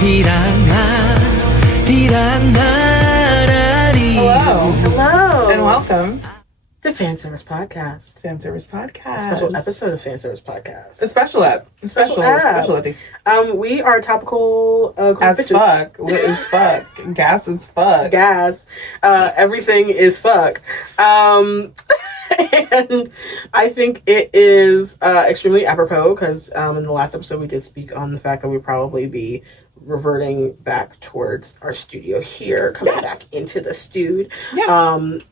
Hello. And welcome to fanSERVice Podcast. fanSERVice Podcast. A special episode of fanSERVice Podcast. A special epi. We are topical as bitches. Fuck. Lit as fuck. Gas as fuck. Gas. Everything is fuck. And I think it is extremely apropos because in the last episode we did speak on the fact that we'd probably be reverting back towards our studio here, coming back into the stude. Coming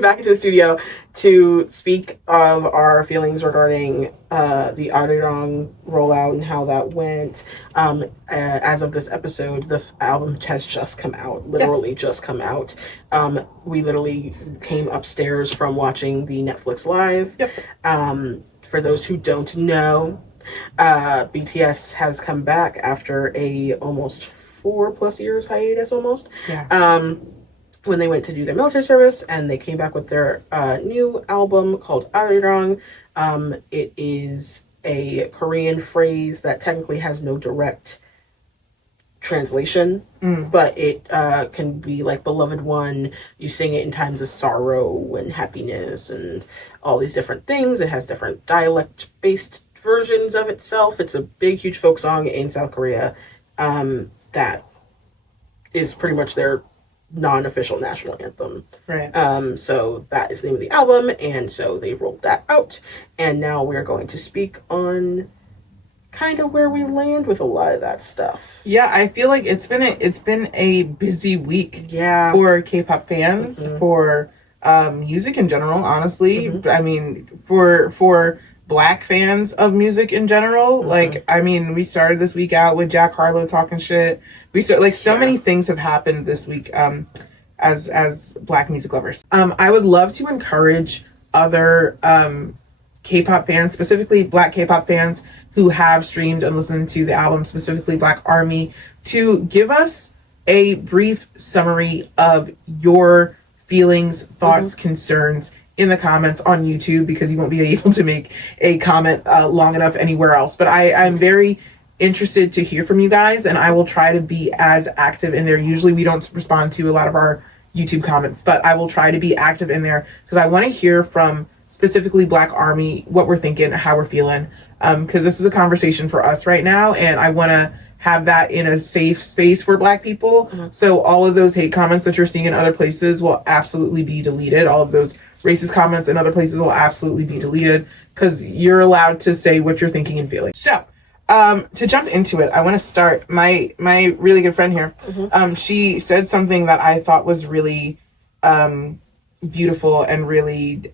back into the studio to speak of our feelings regarding the Arirang rollout and how that went. As of this episode, the album has just come out, just come out. We literally came upstairs from watching the Netflix Live. For those who don't know, BTS has come back after a almost 4+ years hiatus when they went to do their military service, and they came back with their new album called Arirang. It is a Korean phrase that technically has no direct translation, but it can be like beloved one. You sing it in times of sorrow and happiness and all these different things. It has different dialect-based versions of itself. It's a big, huge folk song in South Korea that is pretty much their non-official national anthem. Right. So that is the name of the album, and so they rolled that out, and now we're going to speak on kind of where we land with a lot of that stuff. Yeah, I feel like it's been a busy week for K-pop fans, for music in general, honestly. I mean, for Black fans of music in general. Like, I mean, we started this week out with Jack Harlow talking shit. So many things have happened this week as Black music lovers. I would love to encourage other K-pop fans, specifically Black K-pop fans who have streamed and listened to the album, specifically Black Army, to give us a brief summary of your feelings, thoughts, concerns in the comments on YouTube, because you won't be able to make a comment long enough anywhere else. But I'm very interested to hear from you guys, and I will try to be as active in there. Usually we don't respond to a lot of our YouTube comments, but I will try to be active in there because I want to hear from specifically Black Army what we're thinking, how we're feeling, because this is a conversation for us right now, and I want to have that in a safe space for Black people. So all of those hate comments that you're seeing in other places will absolutely be deleted. All of those racist comments in other places will absolutely be deleted, because you're allowed to say what you're thinking and feeling. So to jump into it, I want to start my really good friend here. She said something that I thought was really beautiful and really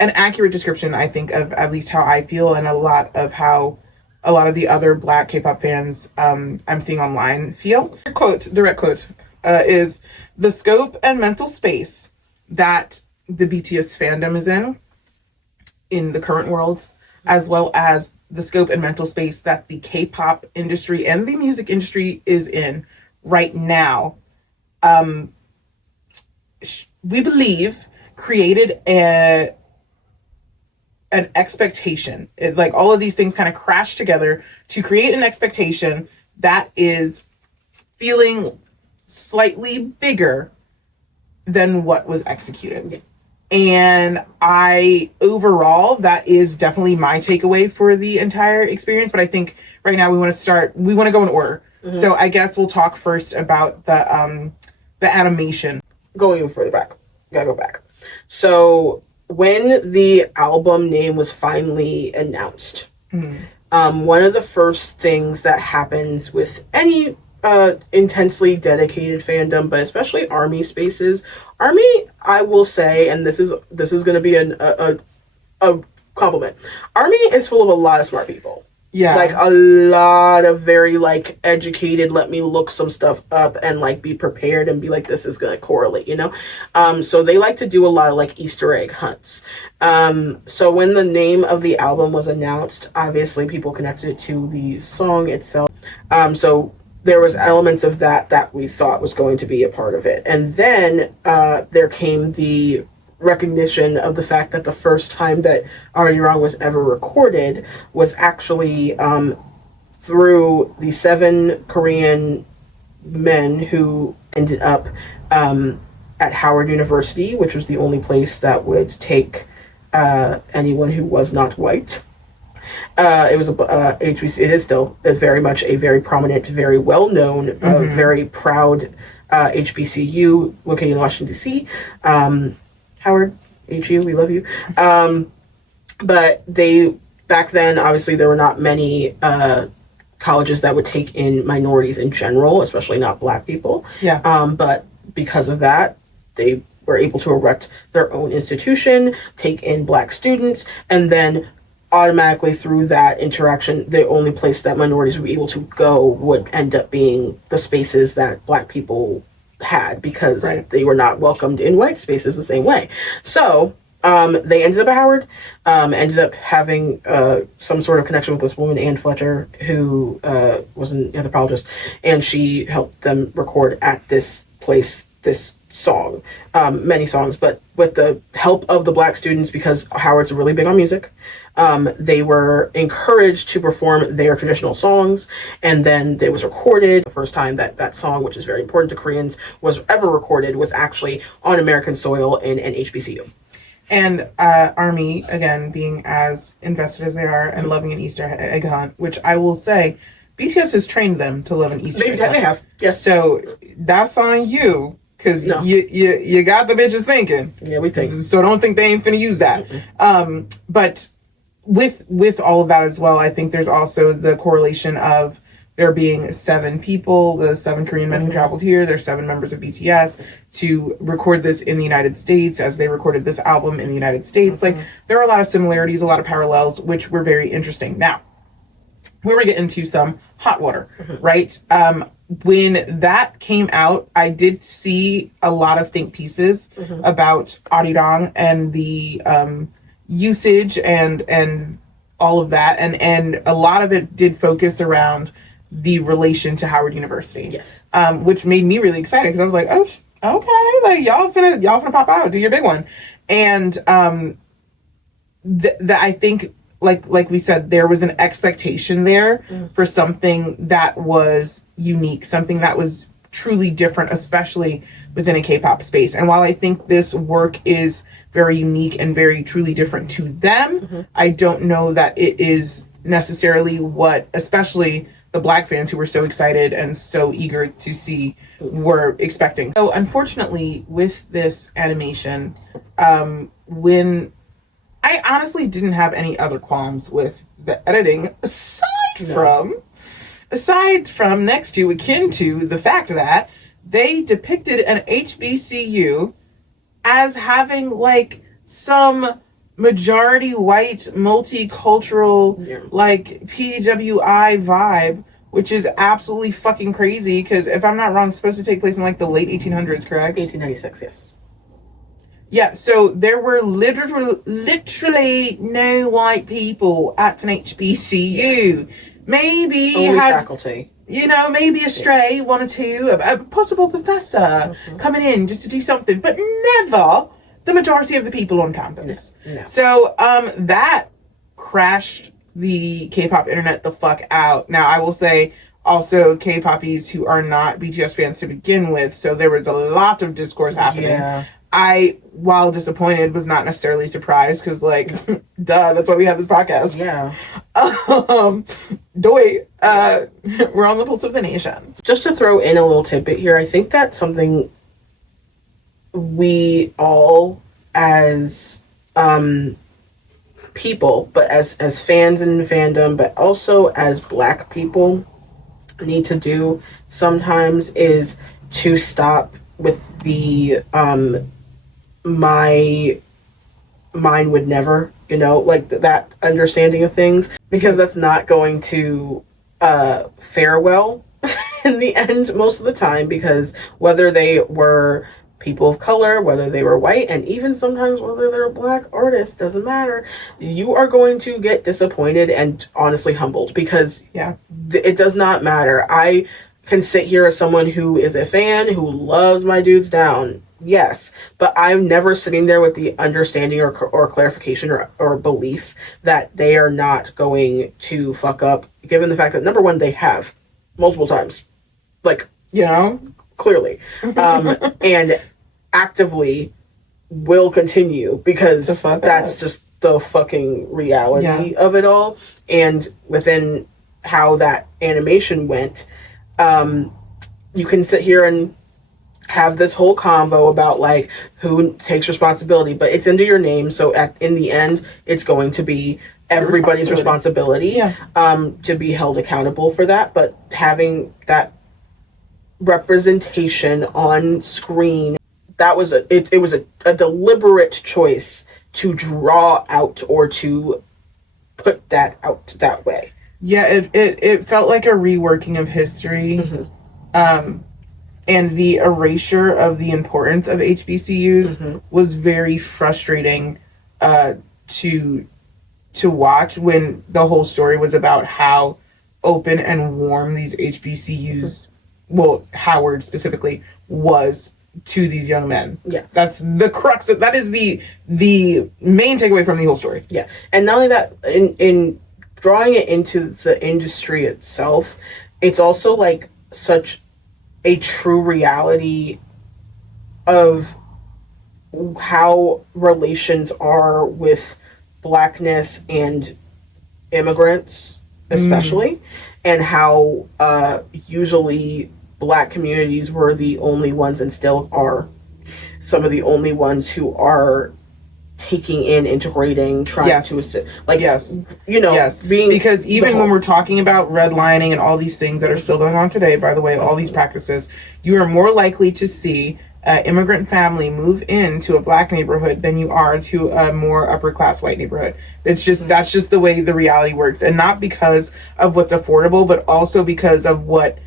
an accurate description, I think, of at least how I feel and a lot of how a lot of the other Black K-pop fans I'm seeing online feel. Direct quote, is the scope and mental space that the BTS fandom is in the current world, as well as the scope and mental space that the K-pop industry and the music industry is in right now, we believe created an expectation. Like all of these things kind of crash together to create an expectation that is feeling slightly bigger than what was executed. And overall, that is definitely my takeaway for the entire experience. But I think right now we want to go in order. So I guess we'll talk first about the animation. Going even further back. Gotta go back. So when the album name was finally announced, one of the first things that happens with any intensely dedicated fandom, but especially ARMY spaces. ARMY, I will say, and this is going to be a compliment. ARMY is full of a lot of smart people. Yeah. Like a lot of very like educated, let me look some stuff up and like be prepared and be like, this is going to correlate, you know? So they like to do a lot of like Easter egg hunts. So when the name of the album was announced, obviously people connected it to the song itself. So there was elements of that we thought was going to be a part of it. And then there came the recognition of the fact that the first time that Arirang was ever recorded was actually through the 7 Korean men who ended up at Howard University, which was the only place that would take anyone who was not white. It was a HBC. It is still very much a very prominent, very well known, very proud HBCU located in Washington D.C. Howard, HU, we love you. But they back then, obviously, there were not many colleges that would take in minorities in general, especially not Black people. Yeah. But because of that, they were able to erect their own institution, take in Black students, and then automatically through that interaction, the only place that minorities would be able to go would end up being the spaces that Black people had, because they were not welcomed in white spaces the same way. So they ended up at Howard, ended up having some sort of connection with this woman, Ann Fletcher, who was an anthropologist, and she helped them record at this place this song, many songs, but with the help of the Black students, because Howard's really big on music. They were encouraged to perform their traditional songs, and then it was recorded. The first time that song, which is very important to Koreans, was ever recorded was actually on American soil in an HBCU. And Army, again, being as invested as they are and loving an Easter egg hunt, which I will say, BTS has trained them to love an Easter egg hunt. They have, yes. So that's on you, because you got the bitches thinking. Yeah, we think. So don't think they ain't finna use that. But with all of that as well, I think there's also the correlation of there being 7 people, the 7 Korean men who traveled here. There's 7 members of BTS to record this in the United States, as they recorded this album in the United States. Like, there are a lot of similarities, a lot of parallels, which were very interesting. Now, we're going to get into some hot water, right? When that came out, I did see a lot of think pieces about Arirang and the usage and all of that. And a lot of it did focus around the relation to Howard University. Yes. Which made me really excited, because I was like, oh, okay, like y'all finna pop out, do your big one. And I think, like we said, there was an expectation there for something that was unique, something that was truly different, especially within a K-pop space. And while I think this work is very unique and very truly different to them, I don't know that it is necessarily what, especially the Black fans who were so excited and so eager to see, were expecting. So unfortunately, with this animation, when I honestly didn't have any other qualms with the editing, aside from next to, akin to the fact that they depicted an HBCU as having like some majority white, multicultural, like PWI vibe, which is absolutely fucking crazy, because if I'm not wrong, it's supposed to take place in like the late 1800s, correct? 1896, yes. Yeah, so there were literally no white people at an HBCU. Maybe only faculty. Maybe a stray, 1 or 2, a possible professor coming in just to do something, but never the majority of the people on campus. No. So that crashed the K-pop internet the fuck out. Now, I will say also K-poppies who are not BTS fans to begin with, so there was a lot of discourse happening. Yeah. I, while disappointed, was not necessarily surprised, because, like, duh, that's why we have this podcast. Yeah. We're on the pulse of the nation. Just to throw in a little tidbit here, I think that's something we all, as people, but as fans in fandom, but also as Black people, need to do sometimes, is to stop with the my mind would never, like that understanding of things, because that's not going to fare well in the end most of the time, because whether they were people of color, whether they were white, and even sometimes whether they're Black artists, doesn't matter, you are going to get disappointed and honestly humbled, because it does not matter. I can sit here as someone who is a fan, who loves my dudes down, Yes, but I'm never sitting there with the understanding or clarification or belief that they are not going to fuck up, given the fact that, number one, they have multiple times. Like, clearly. And actively will continue, because that's just the fucking reality of it all. And within how that animation went, you can sit here and have this whole convo about like who takes responsibility, but it's under your name, so in the end it's going to be everybody's responsibility to be held accountable for that. But having that representation on screen, that was it was a deliberate choice to draw out or to put that out that way. It felt like a reworking of history. And the erasure of the importance of HBCUs was very frustrating to watch, when the whole story was about how open and warm these HBCUs, well, Howard specifically, was to these young men. Yeah. That's the crux. That is the main takeaway from the whole story. Yeah. And not only that, in drawing it into the industry itself, it's also like such a true reality of how relations are with Blackness and immigrants, especially, and how usually Black communities were the only ones, and still are some of the only ones, who are taking in, integrating, trying to assist, like, being, because even when we're talking about redlining and all these things that are still going on today, by the way, all these practices, you are more likely to see an immigrant family move into a Black neighborhood than you are to a more upper class white neighborhood. It's just that's just the way the reality works, and not because of what's affordable, but also because of what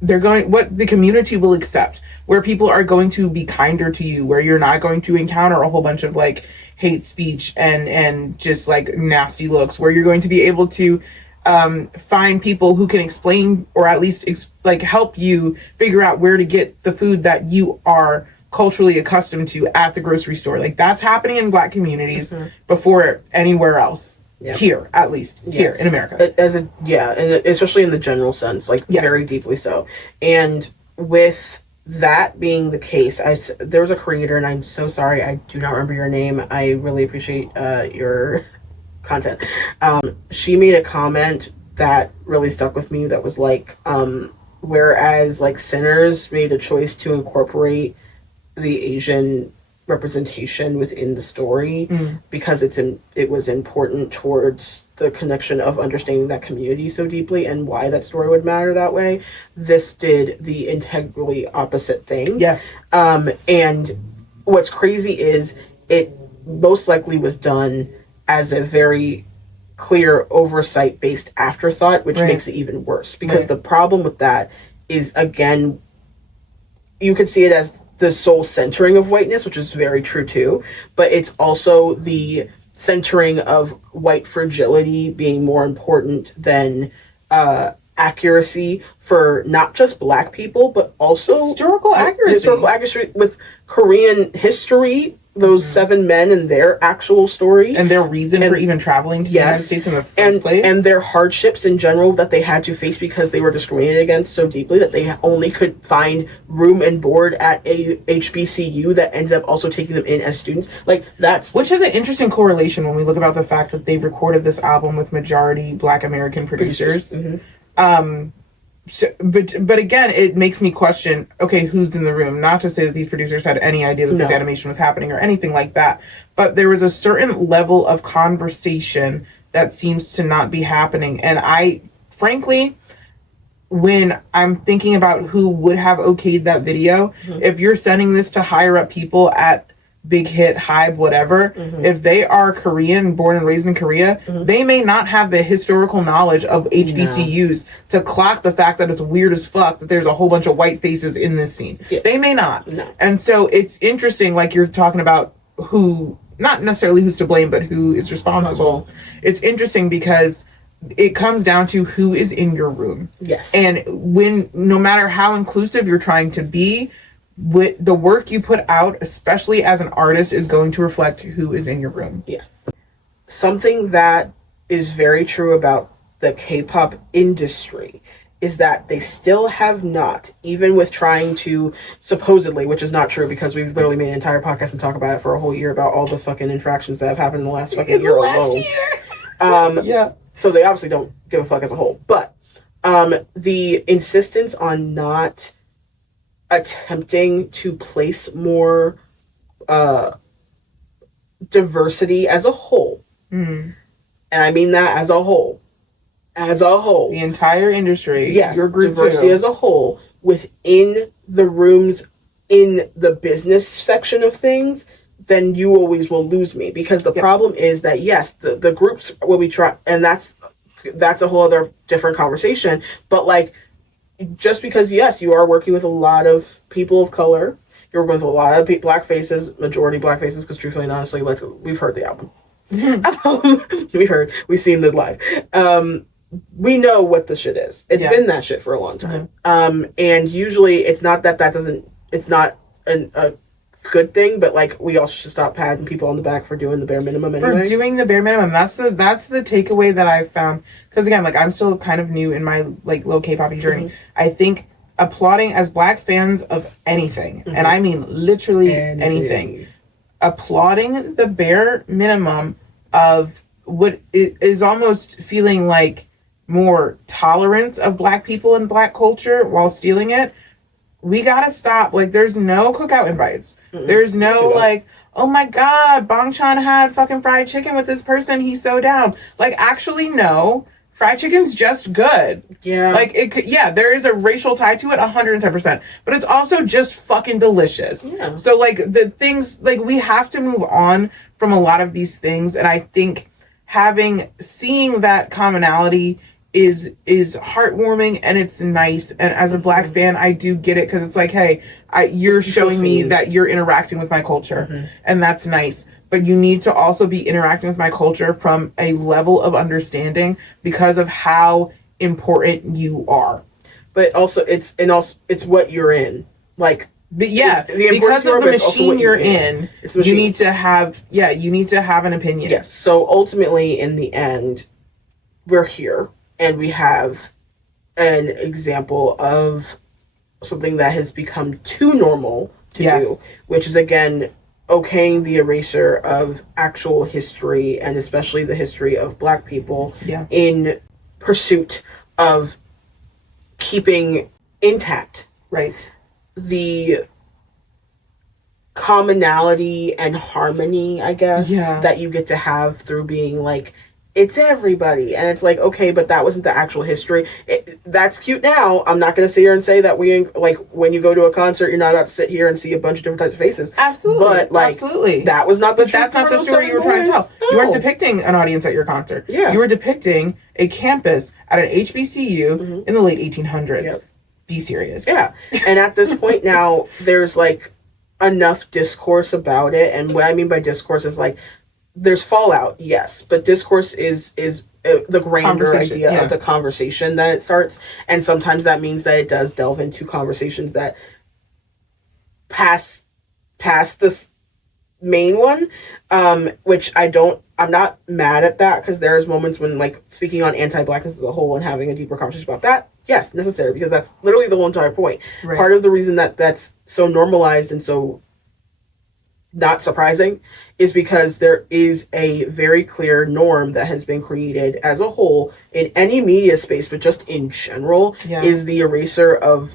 what the community will accept, where people are going to be kinder to you, where you're not going to encounter a whole bunch of like hate speech and just like nasty looks, where you're going to be able to find people who can explain, or at least help you figure out where to get the food that you are culturally accustomed to at the grocery store. Like, that's happening in Black communities before anywhere else. Yeah. Here, at least here in America, and especially in the general sense, very deeply so. And with that being the case, there was a creator, and I'm so sorry, I do not remember your name. I really appreciate your content. She made a comment that really stuck with me. That was like, whereas like Sinners made a choice to incorporate the Asian representation within the story because it was important towards the connection of understanding that community so deeply and why that story would matter that way. This did the integrally opposite thing. Yes. And what's crazy is it most likely was done as a very clear oversight based afterthought, which makes it even worse, because the problem with that is, again, you could see it as the sole centering of whiteness, which is very true too, but it's also the centering of white fragility being more important than accuracy for not just Black people, but also historical accuracy with Korean history, those 7 men and their actual story. And their reason for even traveling to the United States in the first place. And their hardships in general that they had to face because they were discriminated against so deeply that they only could find room and board at a HBCU that ended up also taking them in as students. Which has an interesting correlation when we look about the fact that they recorded this album with majority Black American producers. But again, it makes me question, okay, who's in the room? Not to say that these producers had any idea that this animation was happening or anything like that, but there was a certain level of conversation that seems to not be happening. And I, frankly, when I'm thinking about who would have okayed that video, if you're sending this to higher up people at Big Hit, Hybe, whatever, if they are Korean, born and raised in Korea, they may not have the historical knowledge of HBCUs to clock the fact that it's weird as fuck that there's a whole bunch of white faces in this scene. They may not. And so it's interesting, like you're talking about who, not necessarily who's to blame, but who is responsible. It's interesting because it comes down to who is in your room. Yes. And when, no matter how inclusive you're trying to be, the work you put out, especially as an artist, is going to reflect who is in your room. Yeah. Something that is very true about the K-pop industry is that they still have not, even with trying to supposedly, which is not true because we've literally made an entire podcast and talk about it for a whole year about all the fucking infractions that have happened in the last fucking year alone. Yeah. So they obviously don't give a fuck as a whole. But the insistence on not attempting to place more diversity as a whole, and I mean that as a whole, the entire industry, yes, your group diversity too. as a whole within the rooms in the business section of things, then you always will lose me, because the problem is that yes, the groups will be try, and that's a whole other different conversation. But like, just because yes, you are working with a lot of people of color, you're with a lot of black faces, majority black faces, because truthfully and honestly, like, we've heard the album. We've seen the live. We know what the shit is. It's been that shit for a long time. And usually it's not that doesn't, it's not a good thing, but like, we also should stop patting people on the back for doing the bare minimum anyway. For doing the bare minimum. That's the takeaway that I've found. Because again, like, I'm still kind of new in my like low K-pop journey. I think applauding, as black fans of anything, and I mean literally anything, applauding the bare minimum of what is almost feeling like more tolerance of black people and black culture while stealing it. We gotta stop. Like, there's no cookout invites. There's no like, oh my god, Bangchan had fucking fried chicken with this person, he's so down. Like, actually, no. Fried chicken's just good. Yeah. Like, it could, yeah, there is a racial tie to it, 110%. But it's also just fucking delicious. Yeah. So, like, the things, like, we have to move on from a lot of these things. And I think seeing that commonality is heartwarming, and it's nice. And as a black fan, I do get it, because it's like, hey, you're showing me that you're interacting with my culture, and that's nice. But you need to also be interacting with my culture from a level of understanding, because of how important you are. But also, it's what you're in. Like, but yeah, because of the machine you're in, you need to have an opinion. Yes. So ultimately, in the end, we're here. And we have an example of something that has become too normal to do, which is, again, okaying the erasure of actual history, and especially the history of black people, in pursuit of keeping intact, the commonality and harmony, I guess, that you get to have through being like, it's everybody. And it's like, okay, but that wasn't the actual history. That's cute now. I'm not going to sit here and say that like, when you go to a concert, you're not about to sit here and see a bunch of different types of faces. Absolutely. But like, that was not the truth. That's not the story you were trying to tell. No. You weren't depicting an audience at your concert. Yeah. You were depicting a campus at an HBCU in the late 1800s. Yep. Be serious. Yeah. And at this point now, there's like enough discourse about it. And what I mean by discourse is like, there's fallout, yes, but discourse is the grander idea of the conversation that it starts, and sometimes that means that it does delve into conversations that pass this main one, which I'm not mad at that, because there's moments when, like, speaking on anti-blackness as a whole and having a deeper conversation about that, yes, necessary, because that's literally the whole entire point. Right. Part of the reason that that's so normalized and so not surprising is because there is a very clear norm that has been created as a whole in any media space, but just in general, is the erasure of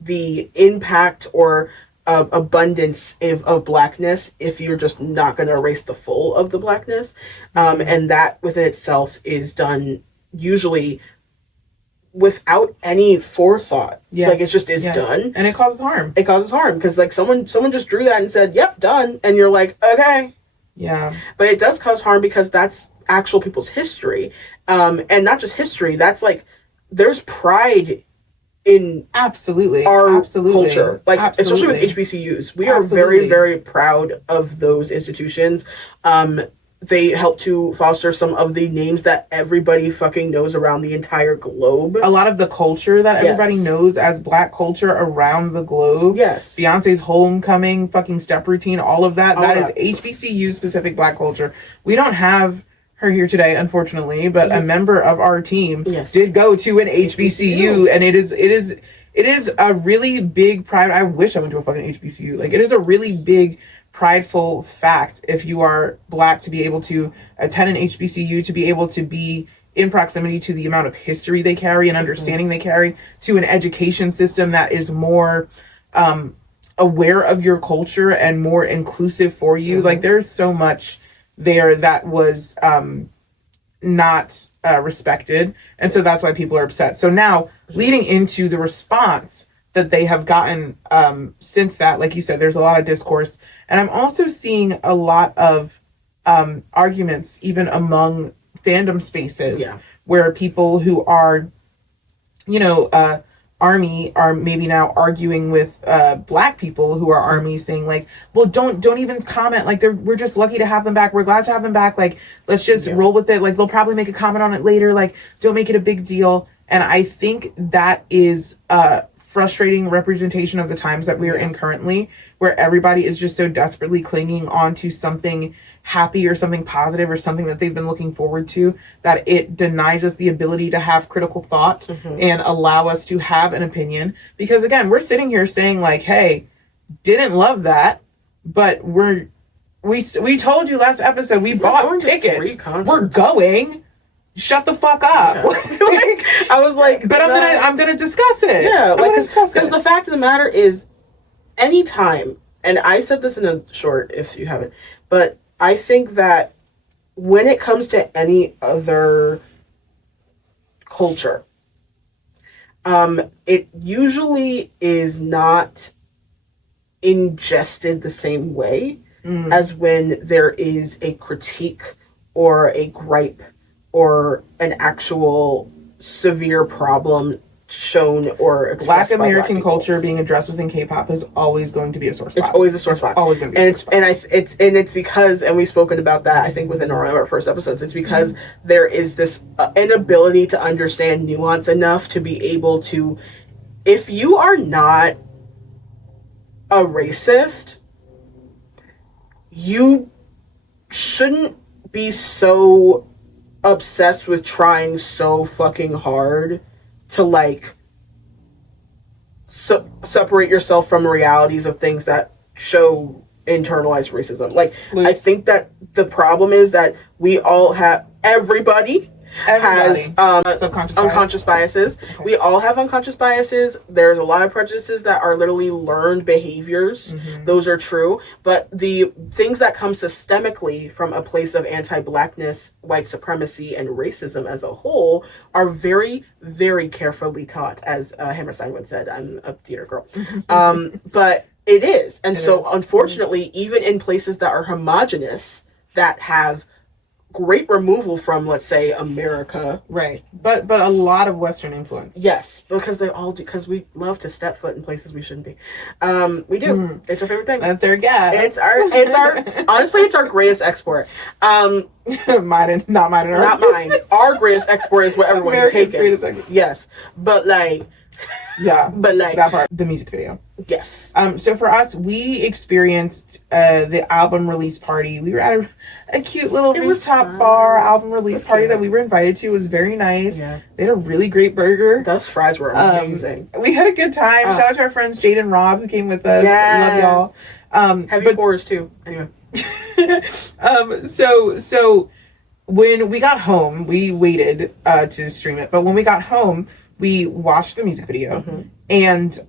the impact or abundance of blackness, if you're just not going to erase the full of the blackness. And that within itself is done usually without any forethought. Like, it just is done, and it causes harm. Because like someone just drew that and said, yep, done, and you're like, okay. But it does cause harm, because that's actual people's history, and not just history. That's like, there's pride in our culture, like, especially with HBCUs. We are very, very proud of those institutions. they helped to foster some of the names that everybody fucking knows around the entire globe. A lot of the culture that everybody knows as Black culture around the globe. Yes. Beyonce's Homecoming, fucking Step Routine, all of that. That is HBCU specific Black culture. We don't have her here today, unfortunately, but a member of our team did go to an HBCU, and it is a really big pride. I wish I went to a fucking HBCU. Like, it is a really big prideful fact if you are Black to be able to attend an HBCU, to be able to be in proximity to the amount of history they carry and understanding they carry, to an education system that is more aware of your culture and more inclusive for you. Like, there's so much there that was not respected, and so that's why people are upset. So now, leading into the response that they have gotten since that, like you said, there's a lot of discourse, and I'm also seeing a lot of arguments even among fandom spaces where people who are, ARMY are maybe now arguing with Black people who are ARMY, saying like, well, don't even comment, like we're just lucky to have them back, we're glad to have them back, like let's just roll with it, like they'll probably make a comment on it later, like don't make it a big deal. And I think that is a frustrating representation of the times that we are in currently, where everybody is just so desperately clinging on to something happy or something positive or something that they've been looking forward to, that it denies us the ability to have critical thought and allow us to have an opinion. Because again, we're sitting here saying like, hey, didn't love that, but we told you last episode we bought tickets, we're going, shut the fuck up. Like, I was like, but I'm gonna discuss it. Yeah, like, because the fact of the matter is, anytime, and I said this in a short, if you haven't, but I think that when it comes to any other culture, it usually is not ingested the same way as when there is a critique or a gripe or an actual severe problem shown or expressed. Black American culture being addressed within K-pop is always going to be a sore spot. It's always a sore spot. Always going to be. It's because, and we've spoken about that, I think, within our first episodes. It's because there is this inability to understand nuance enough to be able to, if you are not a racist, you shouldn't be so obsessed with trying so fucking hard to like separate yourself from realities of things that show internalized racism. Like, I think that the problem is that we all have, everybody has unconscious biases. Okay. We all have unconscious biases. There's a lot of prejudices that are literally learned behaviors. Those are true. But the things that come systemically from a place of anti-Blackness, white supremacy, and racism as a whole are very, very carefully taught. As Hammerstein once said, I'm a theater girl. But it is. And unfortunately, even in places that are homogenous, that have great removal from, let's say, America, right? But a lot of Western influence. Yes, because they all do. Because we love to step foot in places we shouldn't be. We do. It's our favorite thing. That's our gas. It's our. Honestly, it's our greatest export. Not mine. Not mine. Our greatest export is what everyone can take it. Yes, but like. Yeah, but like that part, the music video. Yes. So for us, we experienced the album release party. We were at a cute little rooftop bar album release party that we were invited to. It was very nice. Yeah. They had a really great burger. Those fries were amazing. We had a good time. Shout out to our friends Jade and Rob who came with us. Yes. Love y'all. Heavy pours too. Anyway. So when we got home, we waited to stream it. But when we got home, we watched the music video, and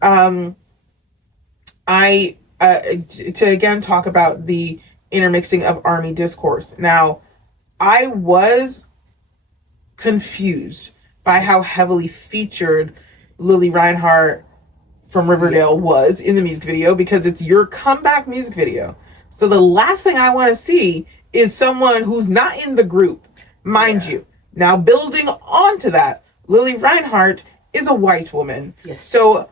I to again talk about the intermixing of ARMY discourse. Now, I was confused by how heavily featured Lily Reinhart from Riverdale was in the music video, because it's your comeback music video. So the last thing I want to see is someone who's not in the group, mind you. Now, building onto that, Lily Reinhart is a white woman. Yes. So,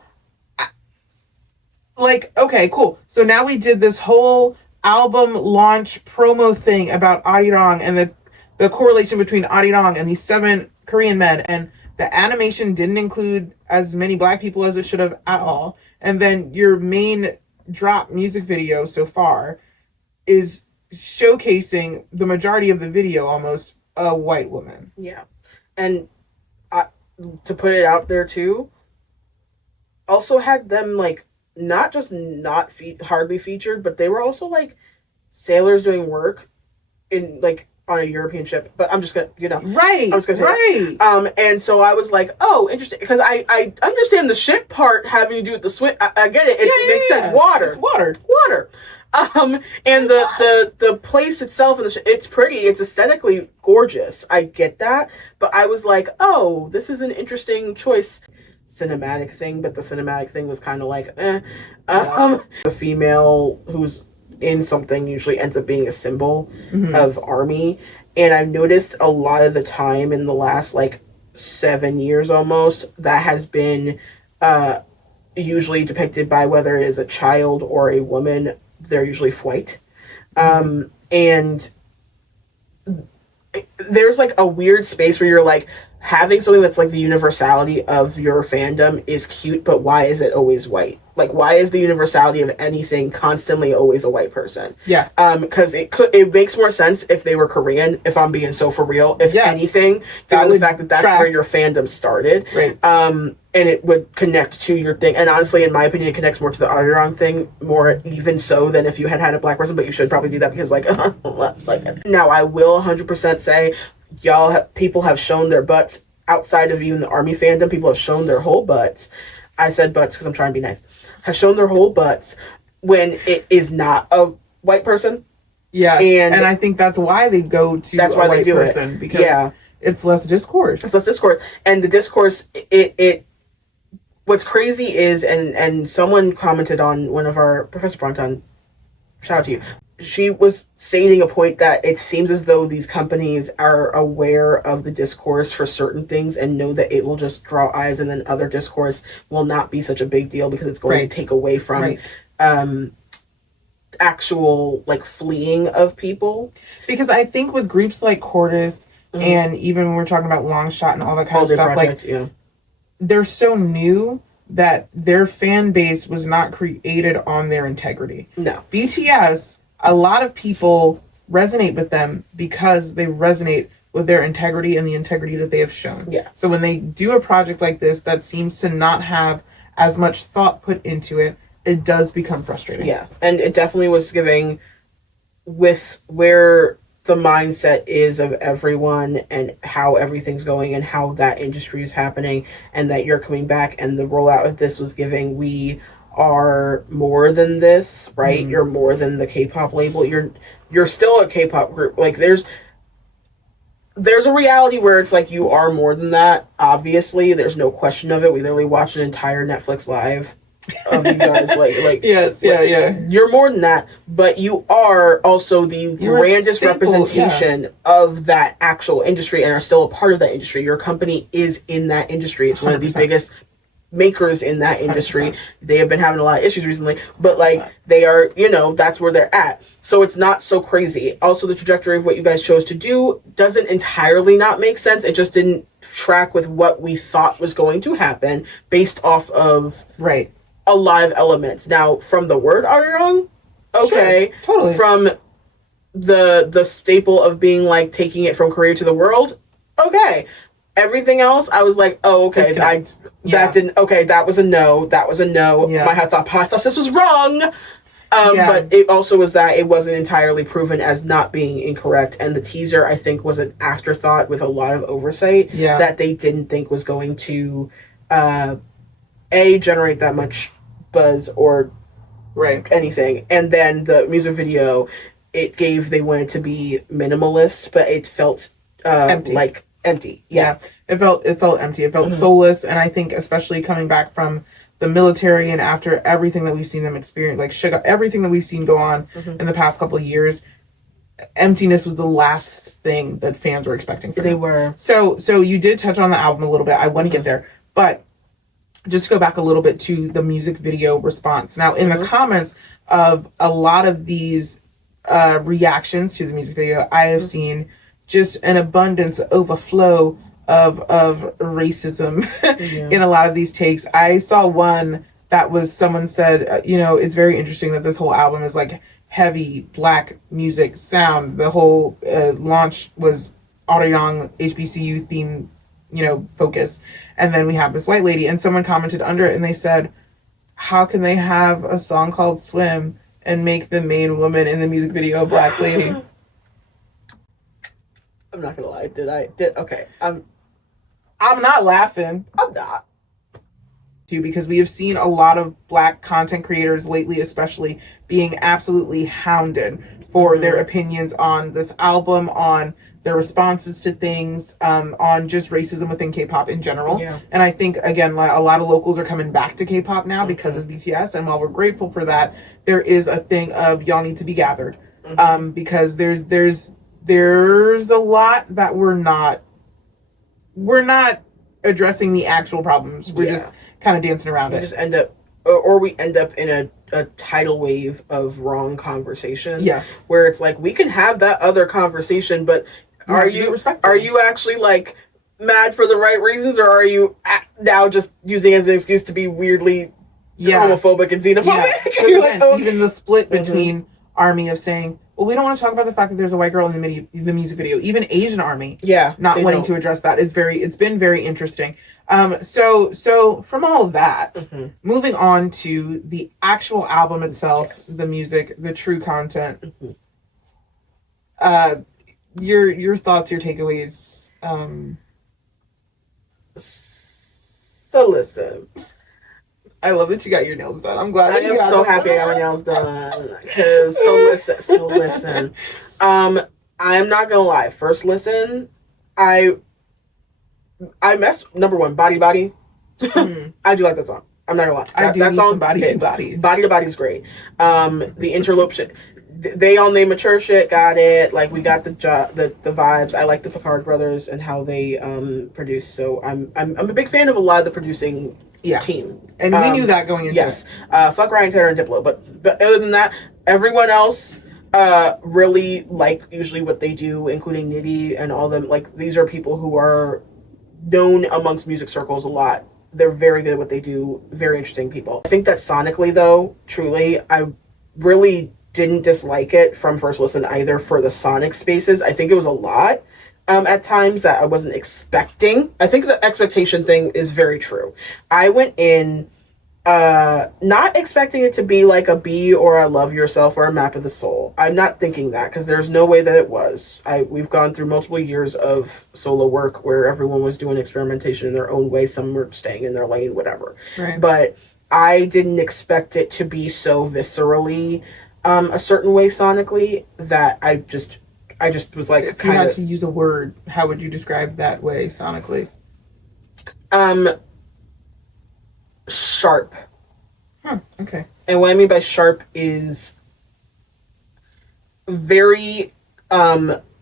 like, okay, cool. So now we did this whole album launch promo thing about Arirang and the correlation between Arirang and these 7 Korean men, and the animation didn't include as many black people as it should have at all. And then your main drop music video so far is showcasing the majority of the video almost a white woman. Yeah. And to put it out there too, also had them like not just not hardly featured, but they were also like sailors doing work in like on a European ship. But I'm just gonna, right, I'm just gonna say right. And so I was like, oh, interesting, because I understand the ship part having to do with the swim. I get it. It makes sense. Water. It's water. And the place itself and it's pretty. It's aesthetically gorgeous. I get that, but I was like, oh, this is an interesting choice. Cinematic thing, but the cinematic thing was kind of like, The female who's in something usually ends up being a symbol of army, and I've noticed a lot of the time in the last like 7 years almost that has been usually depicted by whether it is a child or a woman. They're usually white, and there's like a weird space where you're like, having something that's like the universality of your fandom is cute, but why is it always white? Like, why is the universality of anything constantly always a white person? Yeah. Because it makes more sense if they were Korean, if I'm being so for real, if anything, given the fact that that's where your fandom started. Right. And it would connect to your thing. And honestly, in my opinion, it connects more to the Arirang thing, more even so than if you had a black person, but you should probably do that because like, now I will 100% say, people have shown their butts outside of even the army fandom. People have shown their whole butts. I said butts because I'm trying to be nice. Have shown their whole butts when it is not a white person. Yeah, and I think that's why they go to a white person, because it's less discourse. It's less discourse, and the discourse. It what's crazy is, and someone commented on one of our Professor Bronton. Shout out to you. She was stating a point that it seems as though these companies are aware of the discourse for certain things and know that it will just draw eyes, and then other discourse will not be such a big deal because it's going to take away from actual like fleeing of people. Because I think with groups like Cordis and even when we're talking about Longshot and all that kind of stuff, project, they're so new that their fan base was not created on their integrity. No. BTS, a lot of people resonate with them because they resonate with their integrity and the integrity that they have shown. Yeah. So when they do a project like this that seems to not have as much thought put into it, it does become frustrating. Yeah. And it definitely was giving, with where the mindset is of everyone and how everything's going and how that industry is happening, and that you're coming back, and the rollout of this was giving, we are more than this, right? You're more than the K-pop label. You're still a K-pop group. Like there's a reality where it's like you are more than that. Obviously, there's no question of it. We literally watched an entire Netflix live of you guys yes, you're more than that, but you are also the grandest representation of that actual industry and are still a part of that industry. Your company is in that industry. It's 100%. One of the biggest makers in that industry. 100%. They have been having a lot of issues recently, but like 100%. They are, that's where they're at. So it's not so crazy. Also, the trajectory of what you guys chose to do doesn't entirely not make sense. It just didn't track with what we thought was going to happen based off of a lot of elements. Now, from the word Arirang, okay, sure, totally. From the staple of being like taking it from Korea to the world, okay. Everything else, I was like, oh, okay, that was a no. That was a no. Yeah. My hypothesis was wrong. But it also was that it wasn't entirely proven as not being incorrect. And the teaser, I think, was an afterthought with a lot of oversight that they didn't think was going to, generate that much buzz or anything. And then the music video, they wanted to be minimalist, but it felt empty. Empty. Yeah. It felt empty. It felt soulless. And I think especially coming back from the military and after everything that we've seen them experience, like everything that we've seen go on in the past couple of years, emptiness was the last thing that fans were expecting from them. They were. So you did touch on the album a little bit. I want to get there. But just to go back a little bit to the music video response. Now, in the comments of a lot of these reactions to the music video, I have seen just an abundance, overflow of racism in a lot of these takes. I saw one that was, someone said, it's very interesting that this whole album is like heavy black music sound. The whole launch was Arirang HBCU theme, focus. And then we have this white lady, and someone commented under it and they said, how can they have a song called Swim and make the main woman in the music video a black lady? I'm not gonna lie. Okay. I'm not laughing. I'm not. Because we have seen a lot of black content creators lately, especially, being absolutely hounded for their opinions on this album, on their responses to things, on just racism within K-pop in general. Yeah. And I think, again, a lot of locals are coming back to K-pop now because of BTS. And while we're grateful for that, there is a thing of y'all need to be gathered. Because there's a lot that we're not addressing the actual problems. We're just kind of dancing around it. We end up in a tidal wave of wrong conversation. Yes. Where it's like, we can have that other conversation, but are you actually like mad for the right reasons, or are you now just using it as an excuse to be weirdly homophobic and xenophobic? Yeah. You're like, even the split between ARMY of saying, well, we don't want to talk about the fact that there's a white girl in the music video. Even Asian ARMY, not wanting to address that it's been very interesting. So from all of that, moving on to the actual album itself, the music, the true content. Your thoughts, your takeaways. So listen. I love that you got your nails done. I'm glad. I am so happy I got my nails done. Because so listen. I'm not gonna lie. First listen, I messed, number one, Body. I do like that song. I'm not gonna lie. That song, Body to Body. Body to Body's great. The interlope, they all name mature shit. Got it. Like, we got the vibes. I like the Picard brothers and how they produce. So I'm a big fan of a lot of the producing team. And we knew that going into it. Fuck Ryan Tedder and Diplo, but other than that, everyone else really like usually what they do, including Nitty and all them. Like, these are people who are known amongst music circles a lot. They're very good at what they do. Very interesting people. I think that sonically, though, truly, I really didn't dislike it from first listen either for the sonic spaces. I think it was a lot at times that I wasn't expecting. I think the expectation thing is very true. I went in not expecting it to be like a B or a Love Yourself or a Map of the Soul. I'm not thinking that, because there's no way that it was. We've gone through multiple years of solo work where everyone was doing experimentation in their own way. Some were staying in their lane, whatever. Right. But I didn't expect it to be so viscerally a certain way sonically that I just was like, if you had to use a word, how would you describe that way sonically? Sharp. Okay. And what I mean by sharp is very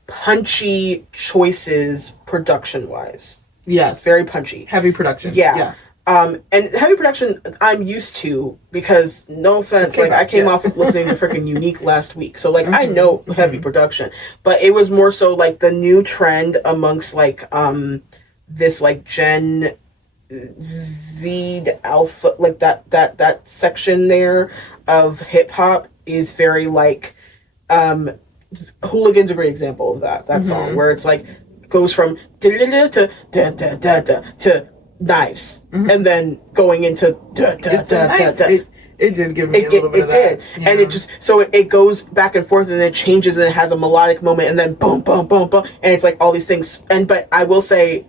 punchy choices production wise. Yes. Very punchy. Heavy production. Yeah. And heavy production I'm used to, because no offense, like, I came off listening to freaking Unique last week. So like, I know heavy production, but it was more so like the new trend amongst like this like Gen Z Alpha, like that section there of hip hop is very like Hooligan's a great example of that song, where it's like goes from to Knives, and then going into it did give me a little bit of that. Yeah. And it just, so it goes back and forth, and then it changes, and it has a melodic moment, and then boom, boom, boom, boom, and it's like all these things. But I will say,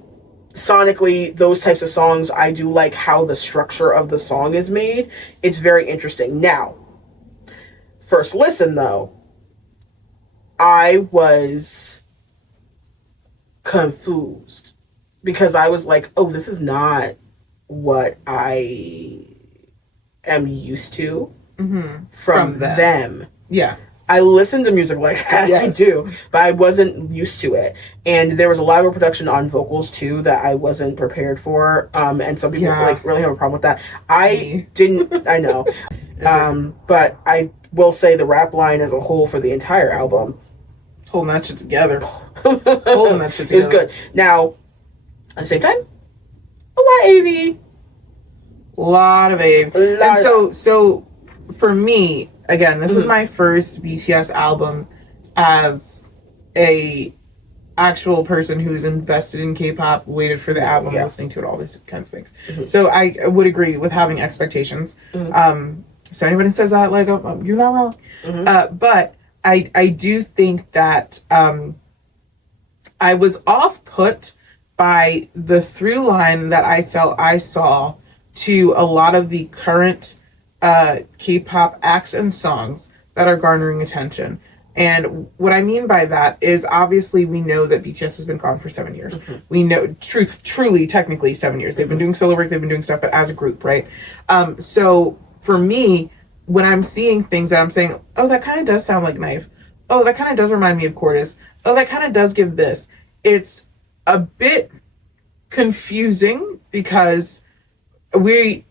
sonically, those types of songs, I do like how the structure of the song is made. It's very interesting. Now, first listen though, I was confused, because I was like, oh, this is not what I am used to from them. Yeah. I listen to music like that. Yes. I do, but I wasn't used to it. And there was a lot of production on vocals too that I wasn't prepared for. And some people like really have a problem with that. I know. But will say the rap line as a whole for the entire album, holding that shit together. Holding that shit together. It's good. Now, at the same time, a lot of AV. A lot of AV. And so for me, again, this is my first BTS album as a actual person who's invested in K-pop, waited for the album, listening to it, all these kinds of things. So I would agree with having expectations. So anybody says that, like, you're not wrong. But I do think that I was off-put by the through line that I felt I saw to a lot of the current K-pop acts and songs that are garnering attention. And what I mean by that is, obviously we know that BTS has been gone for 7 years. We know, truly, technically 7 years. They've been doing solo work, they've been doing stuff, but as a group, right? So for me, when I'm seeing things that I'm saying, oh, that kind of does sound like Knife. Oh, that kind of does remind me of Cordis. Oh, that kind of does give this. It's a bit confusing because we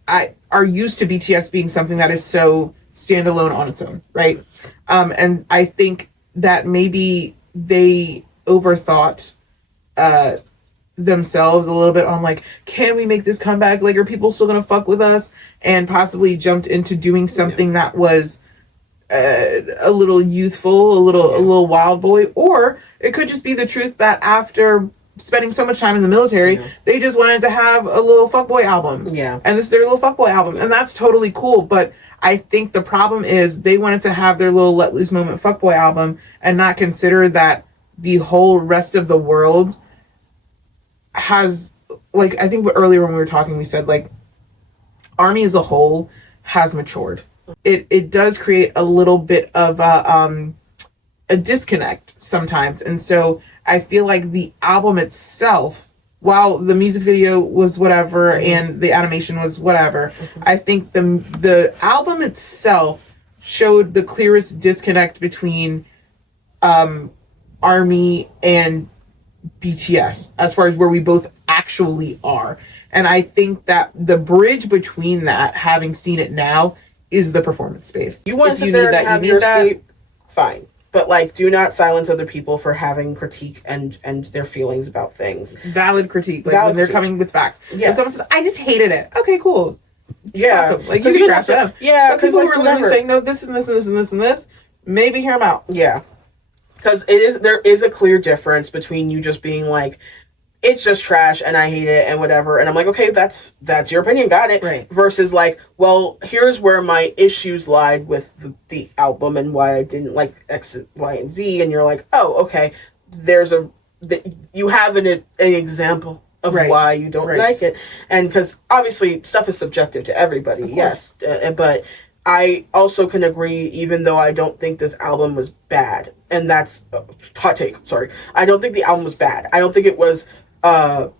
are used to BTS being something that is so standalone on its own, right? And I think that maybe they overthought themselves a little bit on, like, can we make this comeback? Like, are people still gonna fuck with us? And possibly jumped into doing something that was a little youthful, a little wild boy, or it could just be the truth that after spending so much time in the military, they just wanted to have a little fuckboy album. And this is their little fuckboy album, and that's totally cool. But I think the problem is they wanted to have their little let loose moment fuckboy album and not consider that the whole rest of the world has, like, I think earlier when we were talking, we said, like, ARMY as a whole has matured. It does create a little bit of a disconnect sometimes. And so I feel like the album itself, while the music video was whatever and the animation was whatever, I think the album itself showed the clearest disconnect between ARMY and BTS as far as where we both actually are. And I think that the bridge between that, having seen it now, is the performance space. You want to sit there and have your escape, fine. But, like, do not silence other people for having critique and their feelings about things. Valid critique. Like, when they're coming with facts. If someone says, I just hated it. Okay, cool. Like, you can scratch them. Yeah, because people who are literally saying, no, this and this and this and this and this, maybe hear them out. Yeah. Because there is a clear difference between you just being like, it's just trash and I hate it and whatever. And I'm like, okay, that's your opinion. Got it. Right. Versus like, well, here's where my issues lied with the album and why I didn't like X, Y, and Z. And you're like, oh, okay. You have an example of why you don't like it. And because obviously stuff is subjective to everybody. Yes. But I also can agree, even though I don't think this album was bad. And that's hot take. Sorry. I don't think the album was bad. I don't think it was an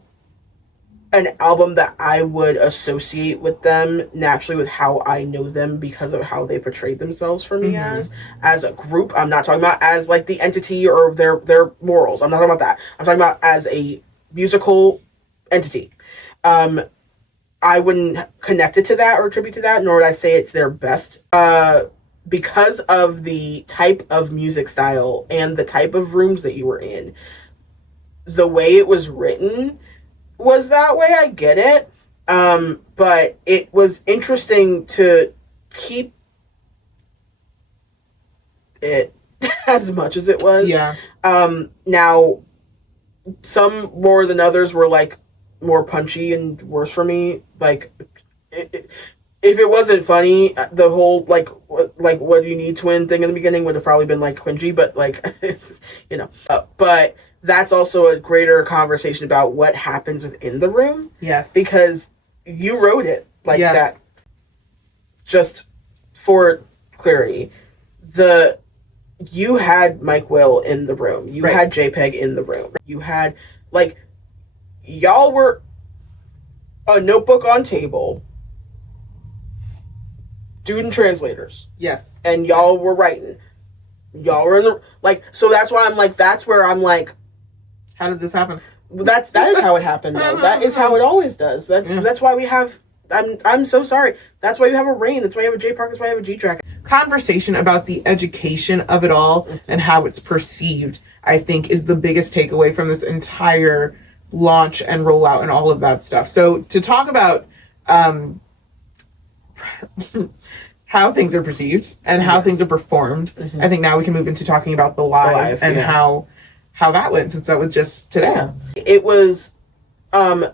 album that I would associate with them naturally with how I know them because of how they portrayed themselves for me as a group. I'm not talking about as like the entity or their morals. I'm not talking about that. I'm talking about as a musical entity. I wouldn't connect it to that or attribute to that, nor would I say it's their best. Because of the type of music style and the type of rooms that you were in, the way it was written was that way. I get it. But it was interesting to keep it as much as it was. Yeah. Now, some more than others were like more punchy and worse for me. Like, if it wasn't funny, the whole like what do you need to win thing in the beginning would have probably been like cringy, but like, it's, but that's also a greater conversation about what happens within the room. Yes. Because you wrote it like that. Just for clarity, you had Mike Will in the room. You had JPEG in the room. You had, like, y'all were a notebook on table, student translators. Yes. And y'all were writing. Y'all were in the, like, so that's why I'm like, that's where I'm like, how did this happen? That is how it happened, though. That is how it always does. That's why we have, I'm so sorry. That's why you have a Rain. That's why you have a J Park. That's why you have a G Track. conversation about the education of it all and how it's perceived, I think, is the biggest takeaway from this entire launch and rollout and all of that stuff. So to talk about how things are perceived and how things are performed, I think now we can move into talking about the live and how that went, since that was just today. Yeah. It was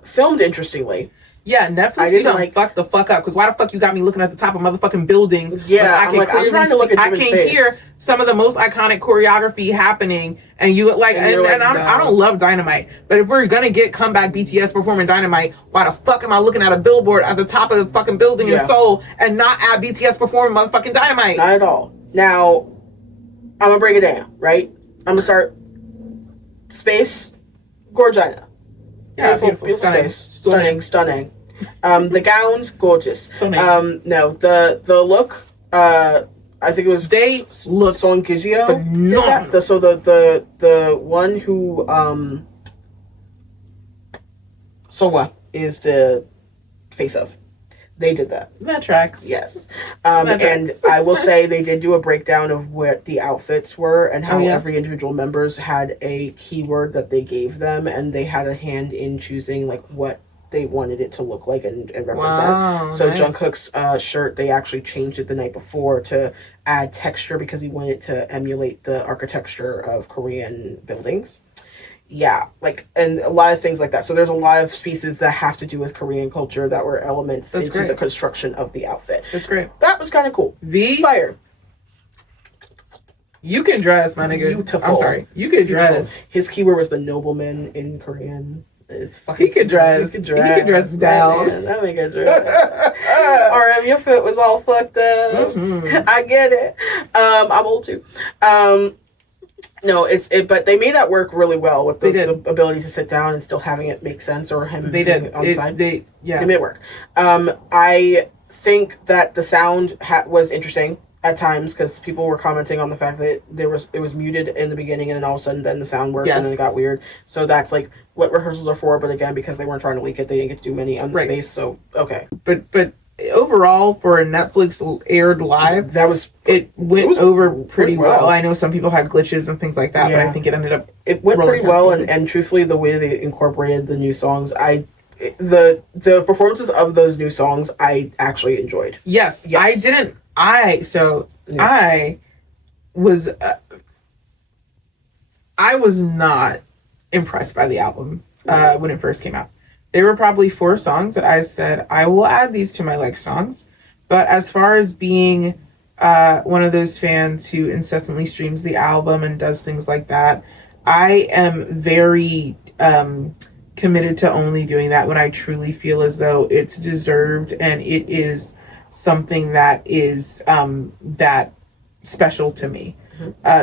filmed interestingly. Yeah, Netflix, you don't fuck the fuck up, because why the fuck you got me looking at the top of motherfucking buildings? Yeah, I'm trying to look at Jimin's face. Hear some of the most iconic choreography happening, and you like, and I don't love Dynamite, but if we're gonna get comeback BTS performing Dynamite, why the fuck am I looking at a billboard at the top of the fucking building in Seoul and not at BTS performing motherfucking Dynamite? Not at all. Now, I'm gonna break it down, right? I'm gonna start. Space, Gorgina. Yeah, beautiful space. Stunning. The gowns, gorgeous. Stunning. No, the look, I think it was they look Song Gizio. Phenomenal. So the one who Songwa is the face of. They did that. That tracks. Yes. And I will say they did do a breakdown of what the outfits were and how every individual members had a keyword that they gave them, and they had a hand in choosing like what they wanted it to look like and represent. Wow, so nice. Jungkook's shirt, they actually changed it the night before to add texture because he wanted to emulate the architecture of Korean buildings. Yeah, like, and a lot of things like that. So there's a lot of pieces that have to do with Korean culture that were elements into the construction of the outfit. That's great. That was kind of cool. Fire. You can dress, my nigga. Beautiful. I'm sorry. You can dress. His keyword was the nobleman in Korean. It's fucking. He could dress. He could dress down. That make it dress. RM, your foot was all fucked up. I get it. I'm old too. No, but they made that work really well with the ability to sit down and still having it make sense, or him being on the side. They made it work. I think that the sound was interesting at times because people were commenting on the fact that it was muted in the beginning, and then all of a sudden then the sound worked and then it got weird. So that's like what rehearsals are for, but again, because they weren't trying to leak it, they didn't get to do many on the space. So okay. But overall, for a Netflix aired live, it went over pretty well. I know some people had glitches and things like that, but I think it went pretty well. And truthfully, the way they incorporated the new songs, the performances of those new songs, I actually enjoyed. Yes. I was not impressed by the album when it first came out. There were probably 4 songs that I said, I will add these to my like songs. But as far as being one of those fans who incessantly streams the album and does things like that, I am very committed to only doing that when I truly feel as though it's deserved and it is something that is that special to me.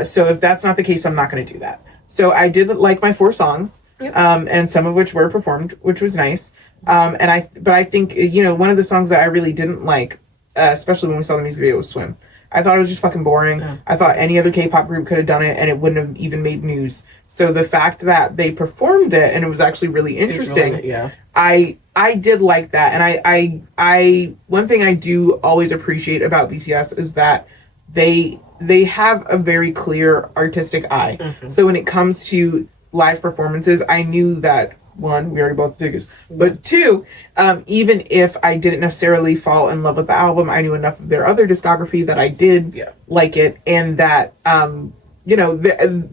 So if that's not the case, I'm not going to do that. So I did like my 4 songs. And some of which were performed, which was nice. But I think, one of the songs that I really didn't like, especially when we saw the music video, was Swim. I thought it was just fucking boring. I thought any other K-pop group could have done it and it wouldn't have even made news. So the fact that they performed it and it was actually really interesting, I did like that. And I one thing I do always appreciate about BTS is that they have a very clear artistic eye. So when it comes to live performances, I knew that 1, we already bought the tickets, but 2, even if I didn't necessarily fall in love with the album, I knew enough of their other discography that I did like it, and that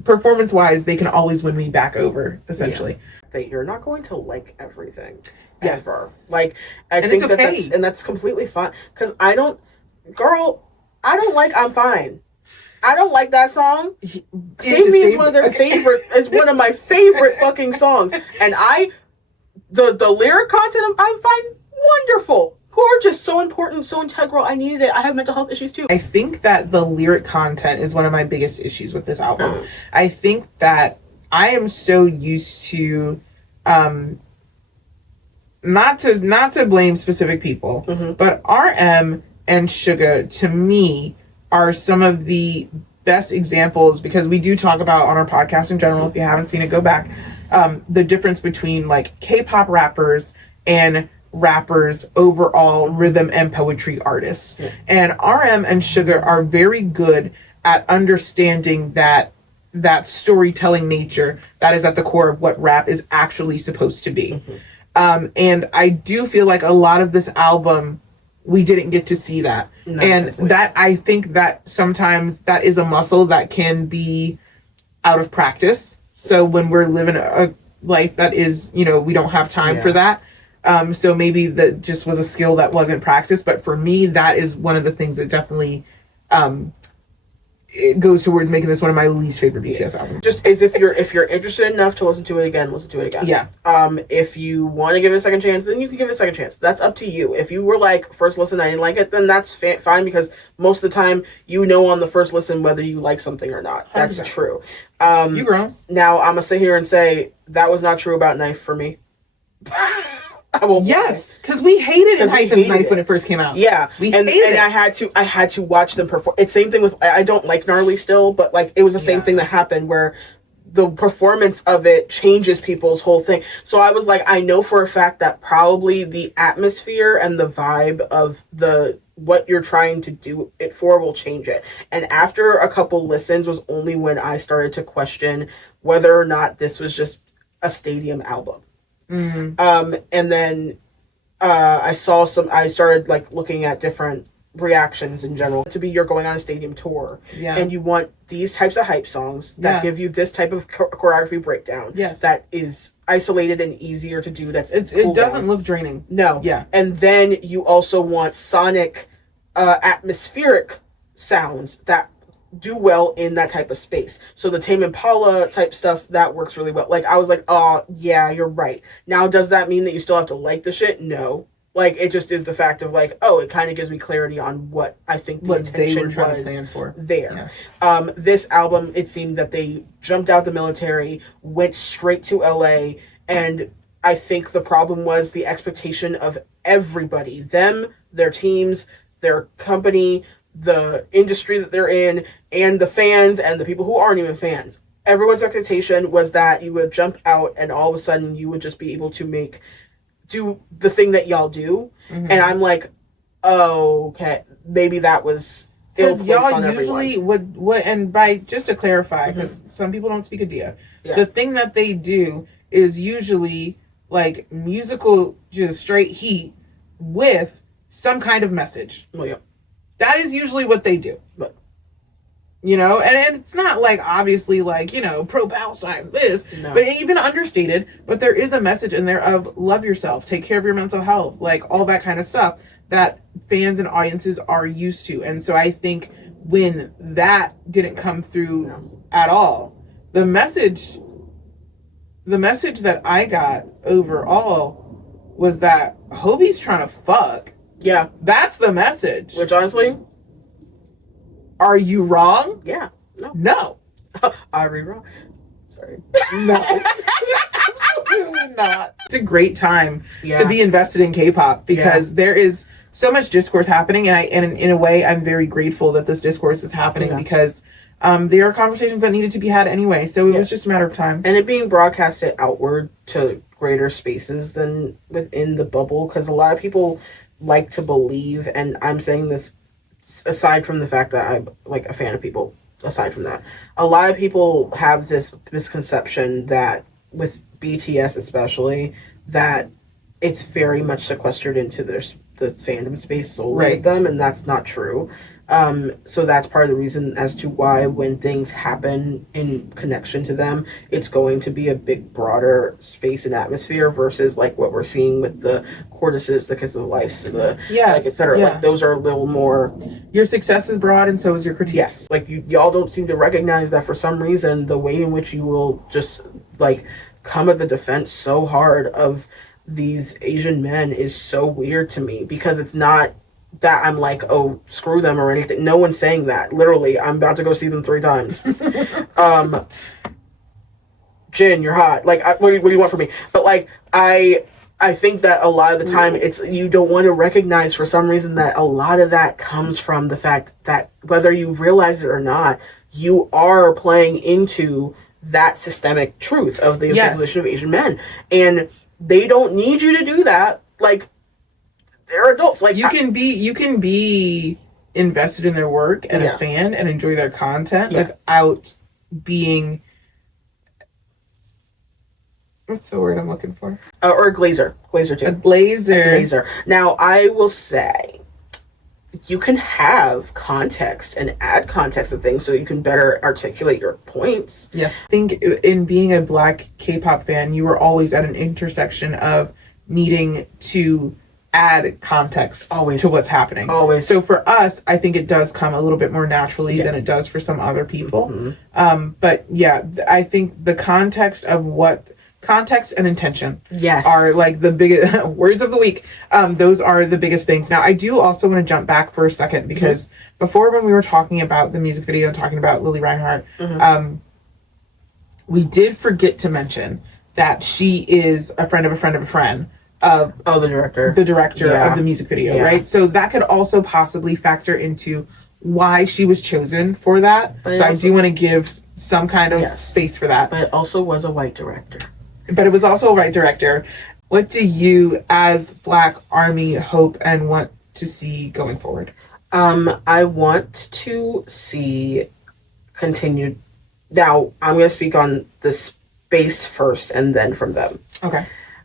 performance wise, they can always win me back over, essentially. That you're not going to like everything ever. Like, I think that's completely fine, because I don't like I'm Fine. I don't like that song. Save Me is one of their favorite. It's one of my favorite fucking songs. And the lyric content I find wonderful, gorgeous, so important, so integral. I needed it. I have mental health issues too. I think that the lyric content is one of my biggest issues with this album. I think that I am so used to, not to blame specific people, but RM and Suga to me are some of the best examples, because we do talk about on our podcast in general, if you haven't seen it, go back, the difference between like K-pop rappers and rappers, overall rhythm and poetry artists. Yeah. And RM and Sugar are very good at understanding that storytelling nature that is at the core of what rap is actually supposed to be. And I do feel like a lot of this album, we didn't get to see that. No, and exactly. That I think that sometimes that is a muscle that can be out of practice. So when we're living a life that is, we don't have time for that. So maybe that just was a skill that wasn't practiced. But for me, that is one of the things that definitely it goes towards making this one of my least favorite BTS albums. Just as if you're interested enough to listen to it again, listen to it again. Yeah. If you want to give it a second chance, then you can give it a second chance. That's up to you. If you were like, first listen, I didn't like it, then that's fine, because most of the time on the first listen whether you like something or not. That's 100%. True. You grown. Now I'm gonna sit here and say that was not true about Knife for me. Yes, because we hated Hyphen's Knife when it first came out. Yeah, we hated it. I had to watch them perform. It's same thing with, I don't like Gnarly still, but like it was the same thing that happened where the performance of it changes people's whole thing. So I was like, I know for a fact that probably the atmosphere and the vibe of what you're trying to do it for will change it. And after a couple listens was only when I started to question whether or not this was just a stadium album. Mm-hmm. And then I started like looking at different reactions in general. To be, you're going on a stadium tour, and you want these types of hype songs that give you this type of choreography breakdown. Yes, that is isolated and easier to do. It doesn't look draining. No. Yeah. And then you also want sonic, atmospheric sounds that do well in that type of space. So the Tame Impala type stuff, that works really well. Like, I was like, oh, yeah, you're right. Now, does that mean that you still have to like the shit? No. Like, it just is the fact of, like, oh, it kind of gives me clarity on what I think the intention they were trying was to plan for there. Yeah. This album, it seemed that they jumped out the military, went straight to LA, and I think the problem was the expectation of everybody, them, their teams, their company, the industry that they're in, and the fans and the people who aren't even fans. Everyone's expectation was that you would jump out and all of a sudden you would just be able to do the thing that y'all do. Mm-hmm. And I'm like, oh, okay, maybe that was ill-placed y'all on usually everyone. would, and by, just to clarify, because some people don't speak Adia, the thing that they do is usually like musical, just straight heat with some kind of message. Well, yeah. That is usually what they do. But, and it's not like obviously like, pro-Palestine, this, but even understated, but there is a message in there of love yourself, take care of your mental health, like all that kind of stuff that fans and audiences are used to. And so I think when that didn't come through at all, the message that I got overall was that Hobie's trying to fuck. Yeah. That's the message. Which honestly, are you wrong? Yeah. No. Arirang. Sorry. No. Absolutely not. It's a great time to be invested in K-pop because there is so much discourse happening, and in a way I'm very grateful that this discourse is happening because there are conversations that needed to be had anyway, so it was just a matter of time. And it being broadcasted outward to greater spaces than within the bubble, because a lot of people like to believe, and I'm saying this aside from the fact that I'm like a fan of people, aside from that, a lot of people have this misconception that with BTS especially, that it's very much sequestered into the fandom space solely with them, and that's not true. So that's part of the reason as to why when things happen in connection to them, it's going to be a big, broader space and atmosphere versus like what we're seeing with the Cortices, the Kiss of Life, the like, etc. Like those are a little more. Your success is broad, and so is your critique. Yes, like y'all don't seem to recognize that for some reason the way in which you will just like come at the defense so hard of these Asian men is so weird to me, because it's not that I'm like, oh, screw them or anything. No one's saying that. Literally, I'm about to go see them 3 times. Jin, you're hot. Like, what do you want from me? But like, I think that a lot of the time it's, you don't want to recognize for some reason that a lot of that comes from the fact that whether you realize it or not, you are playing into that systemic truth of the position of Asian men. And they don't need you to do that. Like, they're adults. Like you can be invested in their work and a fan and enjoy their content without being, what's the word I'm looking for? Or a glazer too. A glazer. Now, I will say, you can have context and add context to things so you can better articulate your points. Yeah. I think in being a Black K-pop fan, you were always at an intersection of needing to add context to what's happening. Always. So for us, I think it does come a little bit more naturally than it does for some other people. Mm-hmm. But yeah, I think the context and intention are like the biggest words of the week. Those are the biggest things. Now, I do also want to jump back for a second because before, when we were talking about the music video and talking about Lily Reinhart, we did forget to mention that she is a friend of a friend of a friend of the director of the music video, right? So that could also possibly factor into why she was chosen for that. But so I do want to give some kind of space for that. But it also was a white director. But it was also a white director. What do you, as Black Army, hope and want to see going forward? I want to see continued. Now, I'm going to speak on the space first and then from them. Okay.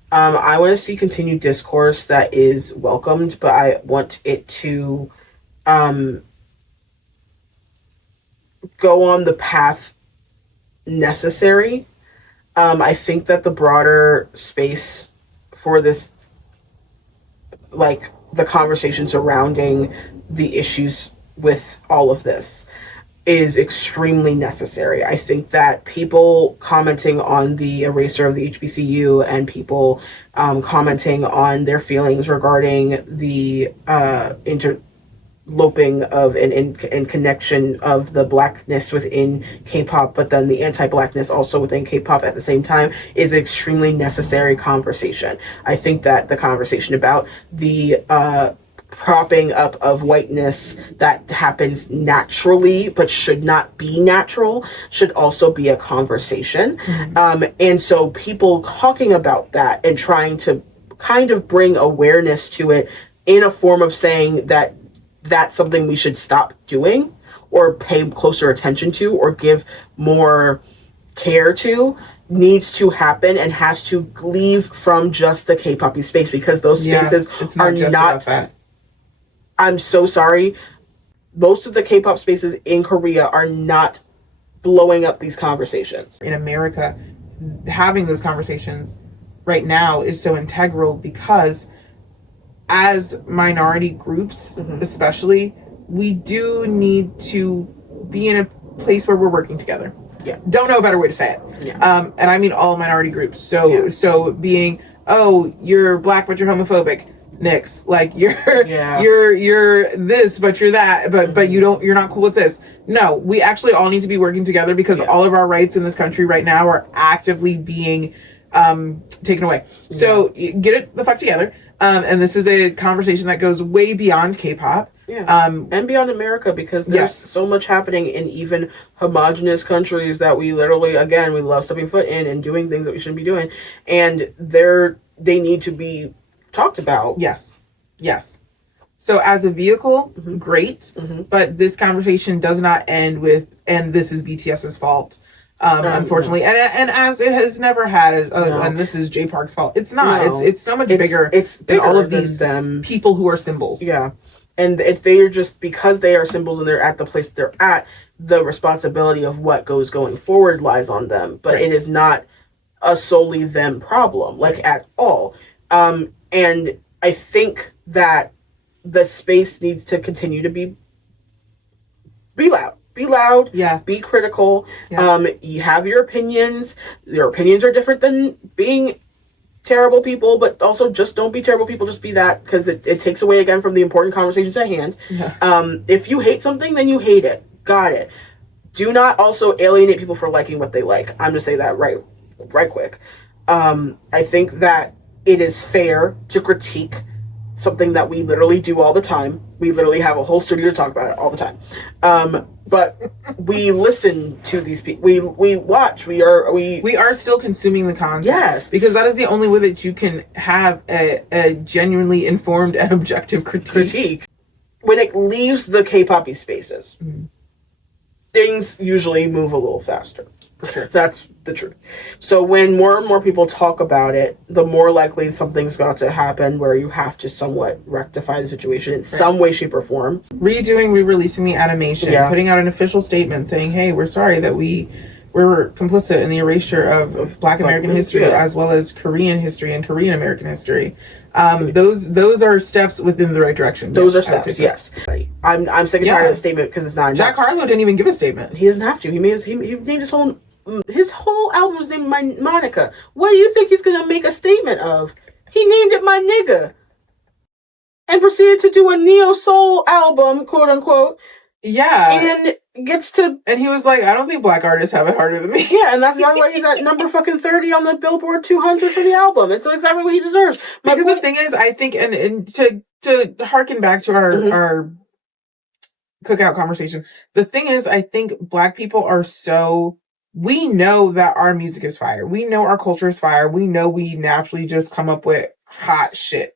I want to see continued discourse that is welcomed, but I want it to go on the path necessary. I think that the broader space for this, like the conversation surrounding the issues with all of this, is extremely necessary. I think that people commenting on the erasure of the HBCU and people commenting on their feelings regarding the interloping of and connection of the Blackness within K-pop, but then the anti-Blackness also within K-pop at the same time, is an extremely necessary conversation. I think that the conversation about the propping up of whiteness that happens naturally but should not be natural should also be a conversation. And so people talking about that and trying to kind of bring awareness to it in a form of saying that that's something we should stop doing or pay closer attention to or give more care to needs to happen and has to leave from just the K-pop space, because those spaces are not I'm so sorry. Most of the K-pop spaces in Korea are not blowing up these conversations. In America, having those conversations right now is so integral because as minority groups, especially, we do need to be in a place where we're working together. Don't know a better way to say it. And I mean all minority groups. So being, oh, you're Black but you're homophobic. Nix, like you're this but you're that, but you're not cool with this. No, we actually all need to be working together because all of our rights in this country right now are actively being taken away. So get it the fuck together. And this is a conversation that goes way beyond K-pop. And beyond America, because there's so much happening in even homogenous countries that we literally, again, we love stepping foot in and doing things that we shouldn't be doing, and they need to be talked about. Yes. So as a vehicle, great, but this conversation does not end with, and this is BTS's fault, unfortunately, and as it has never had, and this is J Park's fault. It's not. It's so much bigger. It's than all of these people who are symbols. And if they are just, because they are symbols and they're at the place they're at, the responsibility of what goes going forward lies on them. But it is not a solely them problem, at all. And I think that the space needs to continue to be loud, be critical. You have your opinions. Your opinions are different than being terrible people, but also just don't be terrible people, just be that, because it takes away again from the important conversations at hand. If you hate something, then you hate it. Got it. Do not also alienate people for liking what they like. I'm just saying that right quick. I think that it is fair to critique something that we literally do all the time. We literally have a whole studio to talk about it all the time. But we listen to these people. We watch. We are still consuming the content. Yes, because that is the only way that you can have a genuinely informed and objective critique. When it leaves the K-poppy spaces, things usually move a little faster. For sure. That's the truth. So when more and more people talk about it, the more likely something's got to happen where you have to somewhat rectify the situation in some way, shape, or form. Re-releasing the animation, putting out an official statement saying, hey, we're sorry that we're complicit in the erasure of Black American history, as well as Korean history and Korean American history. Those are steps within the right direction. Those are steps, yes. I'm sick and tired of the statement because it's not enough. Jack Harlow didn't even give a statement. He doesn't have to. He named his whole album was named Monica. What do you think he's gonna make a statement of? He named it My Nigga. And proceeded to do a neo-soul album, quote unquote. Yeah. And he was like, I don't think Black artists have it harder than me. Yeah, and that's why he's at number fucking 30 on the Billboard 200 for the album. It's exactly what he deserves. Because the thing is, I think, and to harken back to our cookout conversation, the thing is, I think Black people are we know that our music is fire. We know our culture is fire. We know we naturally just come up with hot shit.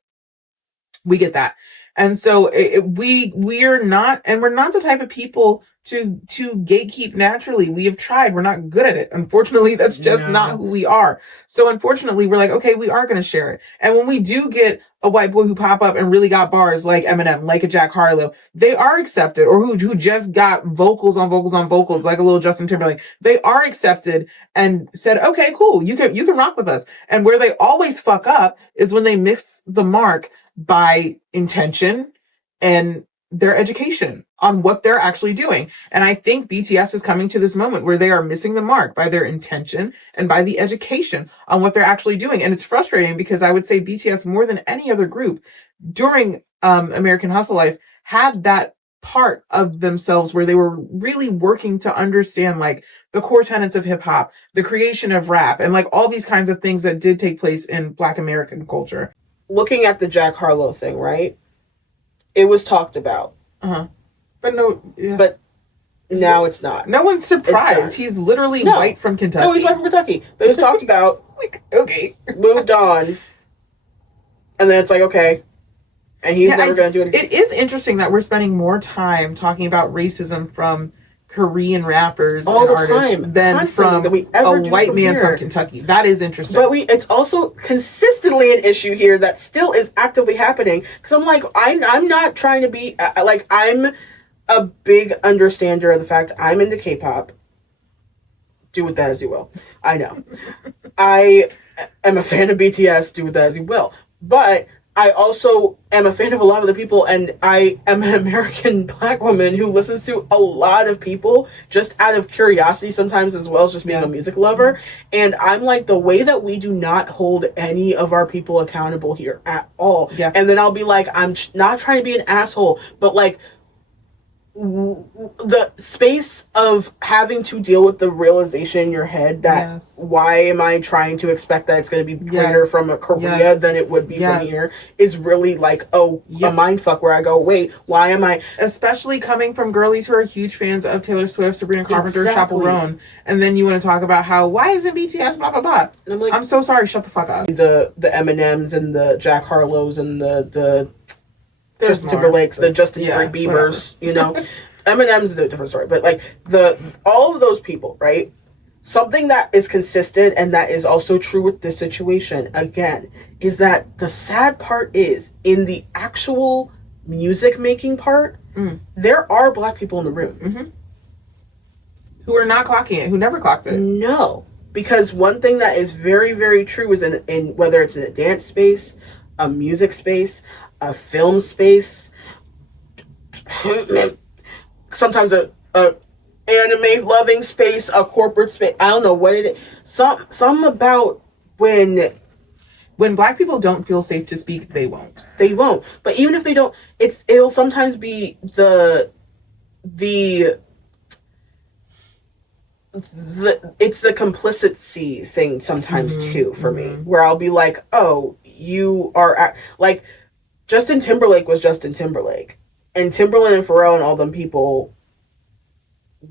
We get that. And so we're not the type of people to gatekeep naturally. We have tried. We're not good at it. Unfortunately, that's just not who we are. So unfortunately, we're like, okay, we are going to share it. And when we do get a white boy who pop up and really got bars like Eminem, like a Jack Harlow, they are accepted. Or who just got vocals on vocals on vocals, like a little Justin Timberlake. They are accepted and said, okay, cool, you can rock with us. And where they always fuck up is when they miss the mark by intention and their education on what they're actually doing. And I think BTS is coming to this moment where they are missing the mark by their intention and by the education on what they're actually doing. And it's frustrating because I would say BTS, more than any other group during American Hustle life, had that part of themselves where they were really working to understand like the core tenets of hip hop, the creation of rap, and like all these kinds of things that did take place in Black American culture. Looking at the Jack Harlow thing, right? It was talked about. But now it's not. No one's surprised. He's literally white from Kentucky. No, he's white from Kentucky. But it was talked about. Like, okay. Moved on. And then it's like, okay. And he's never going to do it again. It is interesting that we're spending more time talking about racism from Korean rappers all and the artists time, than from a white man from Kentucky. That is interesting. But it's also consistently an issue here that still is actively happening. Because I'm like, I'm not trying to be I'm a big understander of the fact I'm into K-pop. Do with that as you will. I know. I am a fan of BTS. Do with that as you will. But I also am a fan of a lot of the people, and I am an American Black woman who listens to a lot of people just out of curiosity sometimes, as well as just being a music lover. And I'm like, the way that we do not hold any of our people accountable here at all. Yeah. And then I'll be like, I'm not trying to be an asshole, but like, the space of having to deal with the realization in your head that why am I trying to expect that it's going to be greater from a Korea than it would be from here is really like a mindfuck where I go, wait, why am I, especially coming from girlies who are huge fans of Taylor Swift, Sabrina Carpenter, Chappell Roan, and then you want to talk about how why isn't BTS blah blah blah, and I'm like, I'm so sorry, shut the fuck up. The Eminems and the Jack Harlows and the Justin Timberlakes, the Justin Biebers, you know. Eminem's a different story, but like all of those people, right? Something that is consistent and that is also true with this situation, again, is that the sad part is in the actual music making part, there are Black people in the room who are not clocking it, who never clocked it. No, because one thing that is very, very true is in whether it's in a dance space, a music space, a film space, sometimes a anime loving space, a corporate space. I don't know what it is. Some about when Black people don't feel safe to speak, they won't. They won't. But even if they don't, it'll sometimes be it's the complicity thing sometimes too for me, where I'll be like, oh, you are like. Justin Timberlake was Justin Timberlake. And Timberland and Pharrell and all them people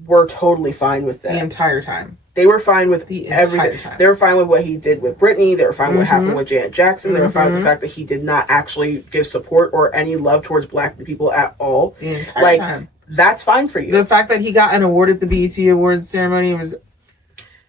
were totally fine with that. The entire time. They were fine with everything. They were fine with what he did with Britney. They were fine with what happened with Janet Jackson. They were fine with the fact that he did not actually give support or any love towards Black people at all. The entire time. That's fine for you. The fact that he got an award at the BET Awards ceremony was...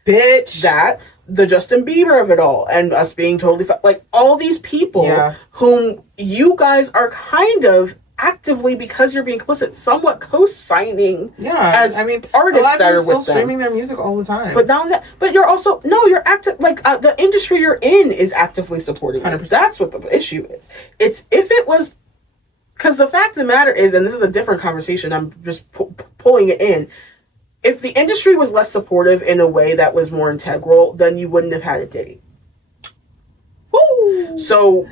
Bitch. That, the Justin Bieber of it all, and us being totally... like, all these people whom you guys are kind of... actively, because you're being complicit, somewhat co-signing as artists that are with them. Streaming their music all the time. But not that, but you're also, you're active, like, the industry you're in is actively supporting 100%. That's what the issue is. It's, if it was, because the fact of the matter is, and this is a different conversation, I'm just pulling it in, if the industry was less supportive in a way that was more integral, then you wouldn't have had a Diddy. Woo! So...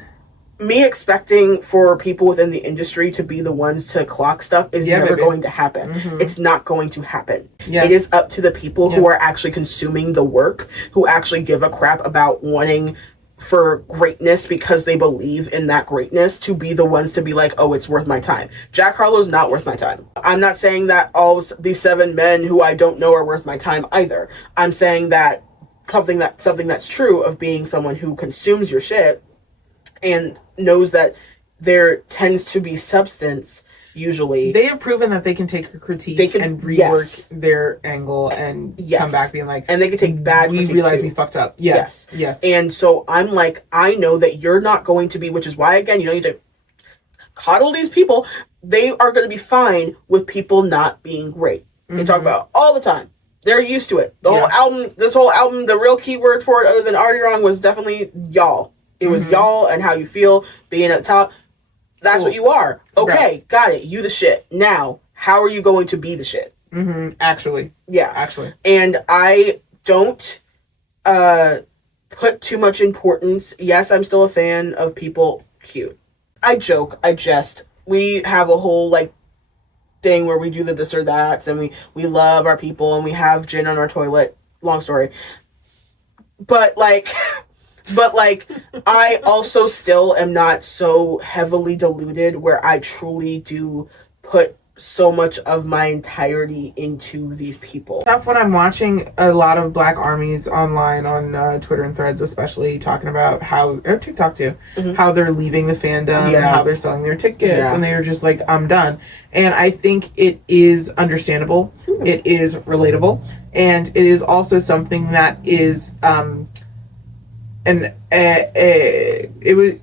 me expecting for people within the industry to be the ones to clock stuff is never going to happen. It's not going to happen. Yes. It is up to the people who are actually consuming the work, who actually give a crap about wanting for greatness because they believe in that greatness, to be the ones to be like, oh, it's worth my time. Jack Harlow's not worth my time. I'm not saying that all these 7 men who I don't know are worth my time either. I'm saying that something that's true of being someone who consumes your shit and knows that there tends to be substance, usually. They have proven that they can take a critique and rework their angle and come back being like... and they can take bad critique. We realize we fucked up. Yes. And so I'm like, I know that you're not going to be, which is why, again, you don't need to coddle these people. They are going to be fine with people not being great. They talk about it all the time. They're used to it. This whole album, the real keyword for it, other than Arirang, was definitely y'all. It was y'all and how you feel being at the top. That's what you are. Okay, got it. You the shit. Now, how are you going to be the shit? Actually. Yeah. Actually. And I don't put too much importance. Yes, I'm still a fan of people. Cute. I joke. I jest. We have a whole, like, thing where we do the this or that, and we love our people, and we have gin on our toilet. Long story. But, like... But, like, I also still am not so heavily deluded where I truly do put so much of my entirety into these people. Tough when I'm watching a lot of Black armies online on Twitter and Threads, especially talking about how, or TikTok too, how they're leaving the fandom and how they're selling their tickets and they're just like, I'm done. And I think it is understandable. It is relatable. And it is also something that is... it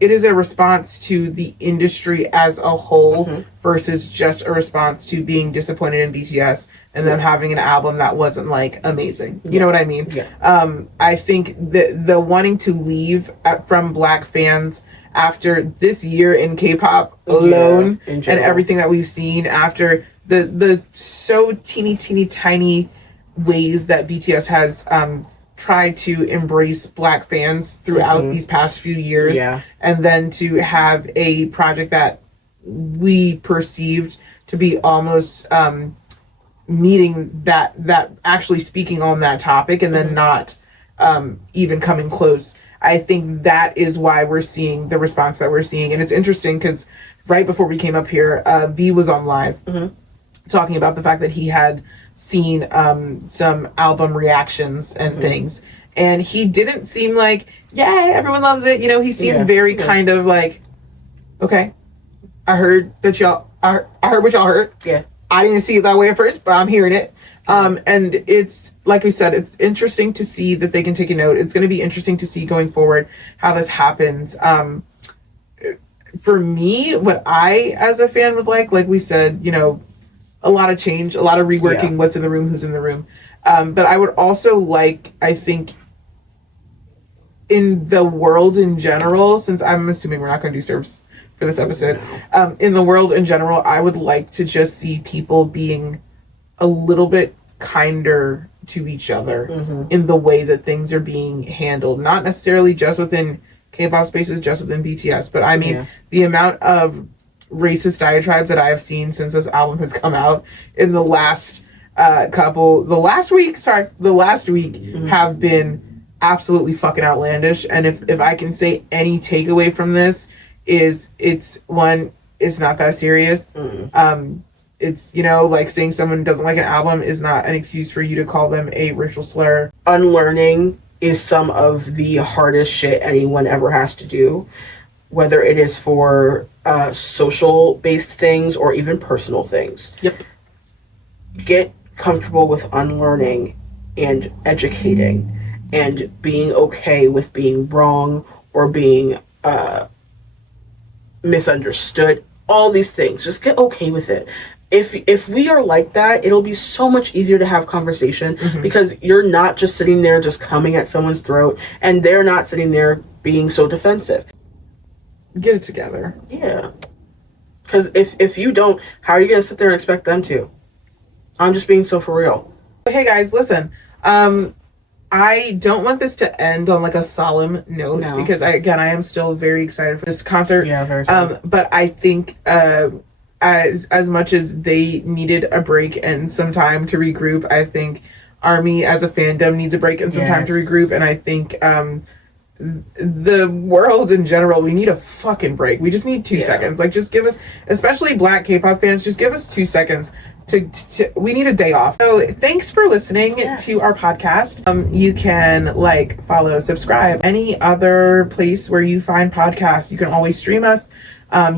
is a response to the industry as a whole versus just a response to being disappointed in BTS and them having an album that wasn't like amazing. You know what I mean? I think the wanting to leave from Black fans after this year in K-pop alone and everything that we've seen after the so teeny tiny ways that BTS has try to embrace Black fans throughout these past few years, and then to have a project that we perceived to be almost meeting that actually speaking on that topic, and then not even coming close. I think that is why we're seeing the response that we're seeing. And it's interesting because right before we came up here, V was on live talking about the fact that he had seen some album reactions and things, and he didn't seem like, yay, everyone loves it. You know, he seemed very kind of like, okay, I heard what y'all heard. Yeah. I didn't see it that way at first, but I'm hearing it. And it's, like we said, it's interesting to see that they can take a note. It's going to be interesting to see going forward how this happens. For me, what I, as a fan, would like we said, you know, a lot of change, a lot of reworking what's in the room, who's in the room. But I would also like, I think, in the world in general, since I'm assuming we're not going to do service for this episode, in the world in general, I would like to just see people being a little bit kinder to each other in the way that things are being handled. Not necessarily just within K-pop spaces, just within BTS, but I mean, the amount of racist diatribes that I have seen since this album has come out in the last week have been absolutely fucking outlandish. And if I can say any takeaway from this, is it's not that serious. It's, you know, like saying someone doesn't like an album is not an excuse for you to call them a racial slur. Unlearning is some of the hardest shit anyone ever has to do, whether it is for social based things or even personal things. Yep. Get comfortable with unlearning and educating and being okay with being wrong or being misunderstood. All these things. Just get okay with it. If we are like that, it'll be so much easier to have conversation because you're not just sitting there just coming at someone's throat and they're not sitting there being so defensive. Get it together. Yeah. Because if you don't, how are you going to sit there and expect them to? I'm just being so for real. Hey guys, listen. I don't want this to end on like a solemn note because I am still very excited for this concert. Yeah, very excited. But I think as much as they needed a break and some time to regroup, I think ARMY as a fandom needs a break and some time to regroup. And I think the world in general, we need a fucking break. We just need 2 seconds. Like, just give us, especially Black K-pop fans, just give us 2 seconds to we need a day off. So thanks for listening to our podcast. You can like, follow, subscribe, any other place where you find podcasts. You can always stream us.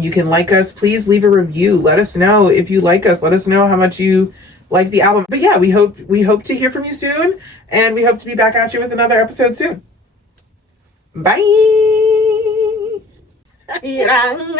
You can like us. Please leave a review. Let us know if you like us. Let us know how much you like the album. But yeah, we hope to hear from you soon, and we hope to be back at you with another episode soon. Bye. Arirang.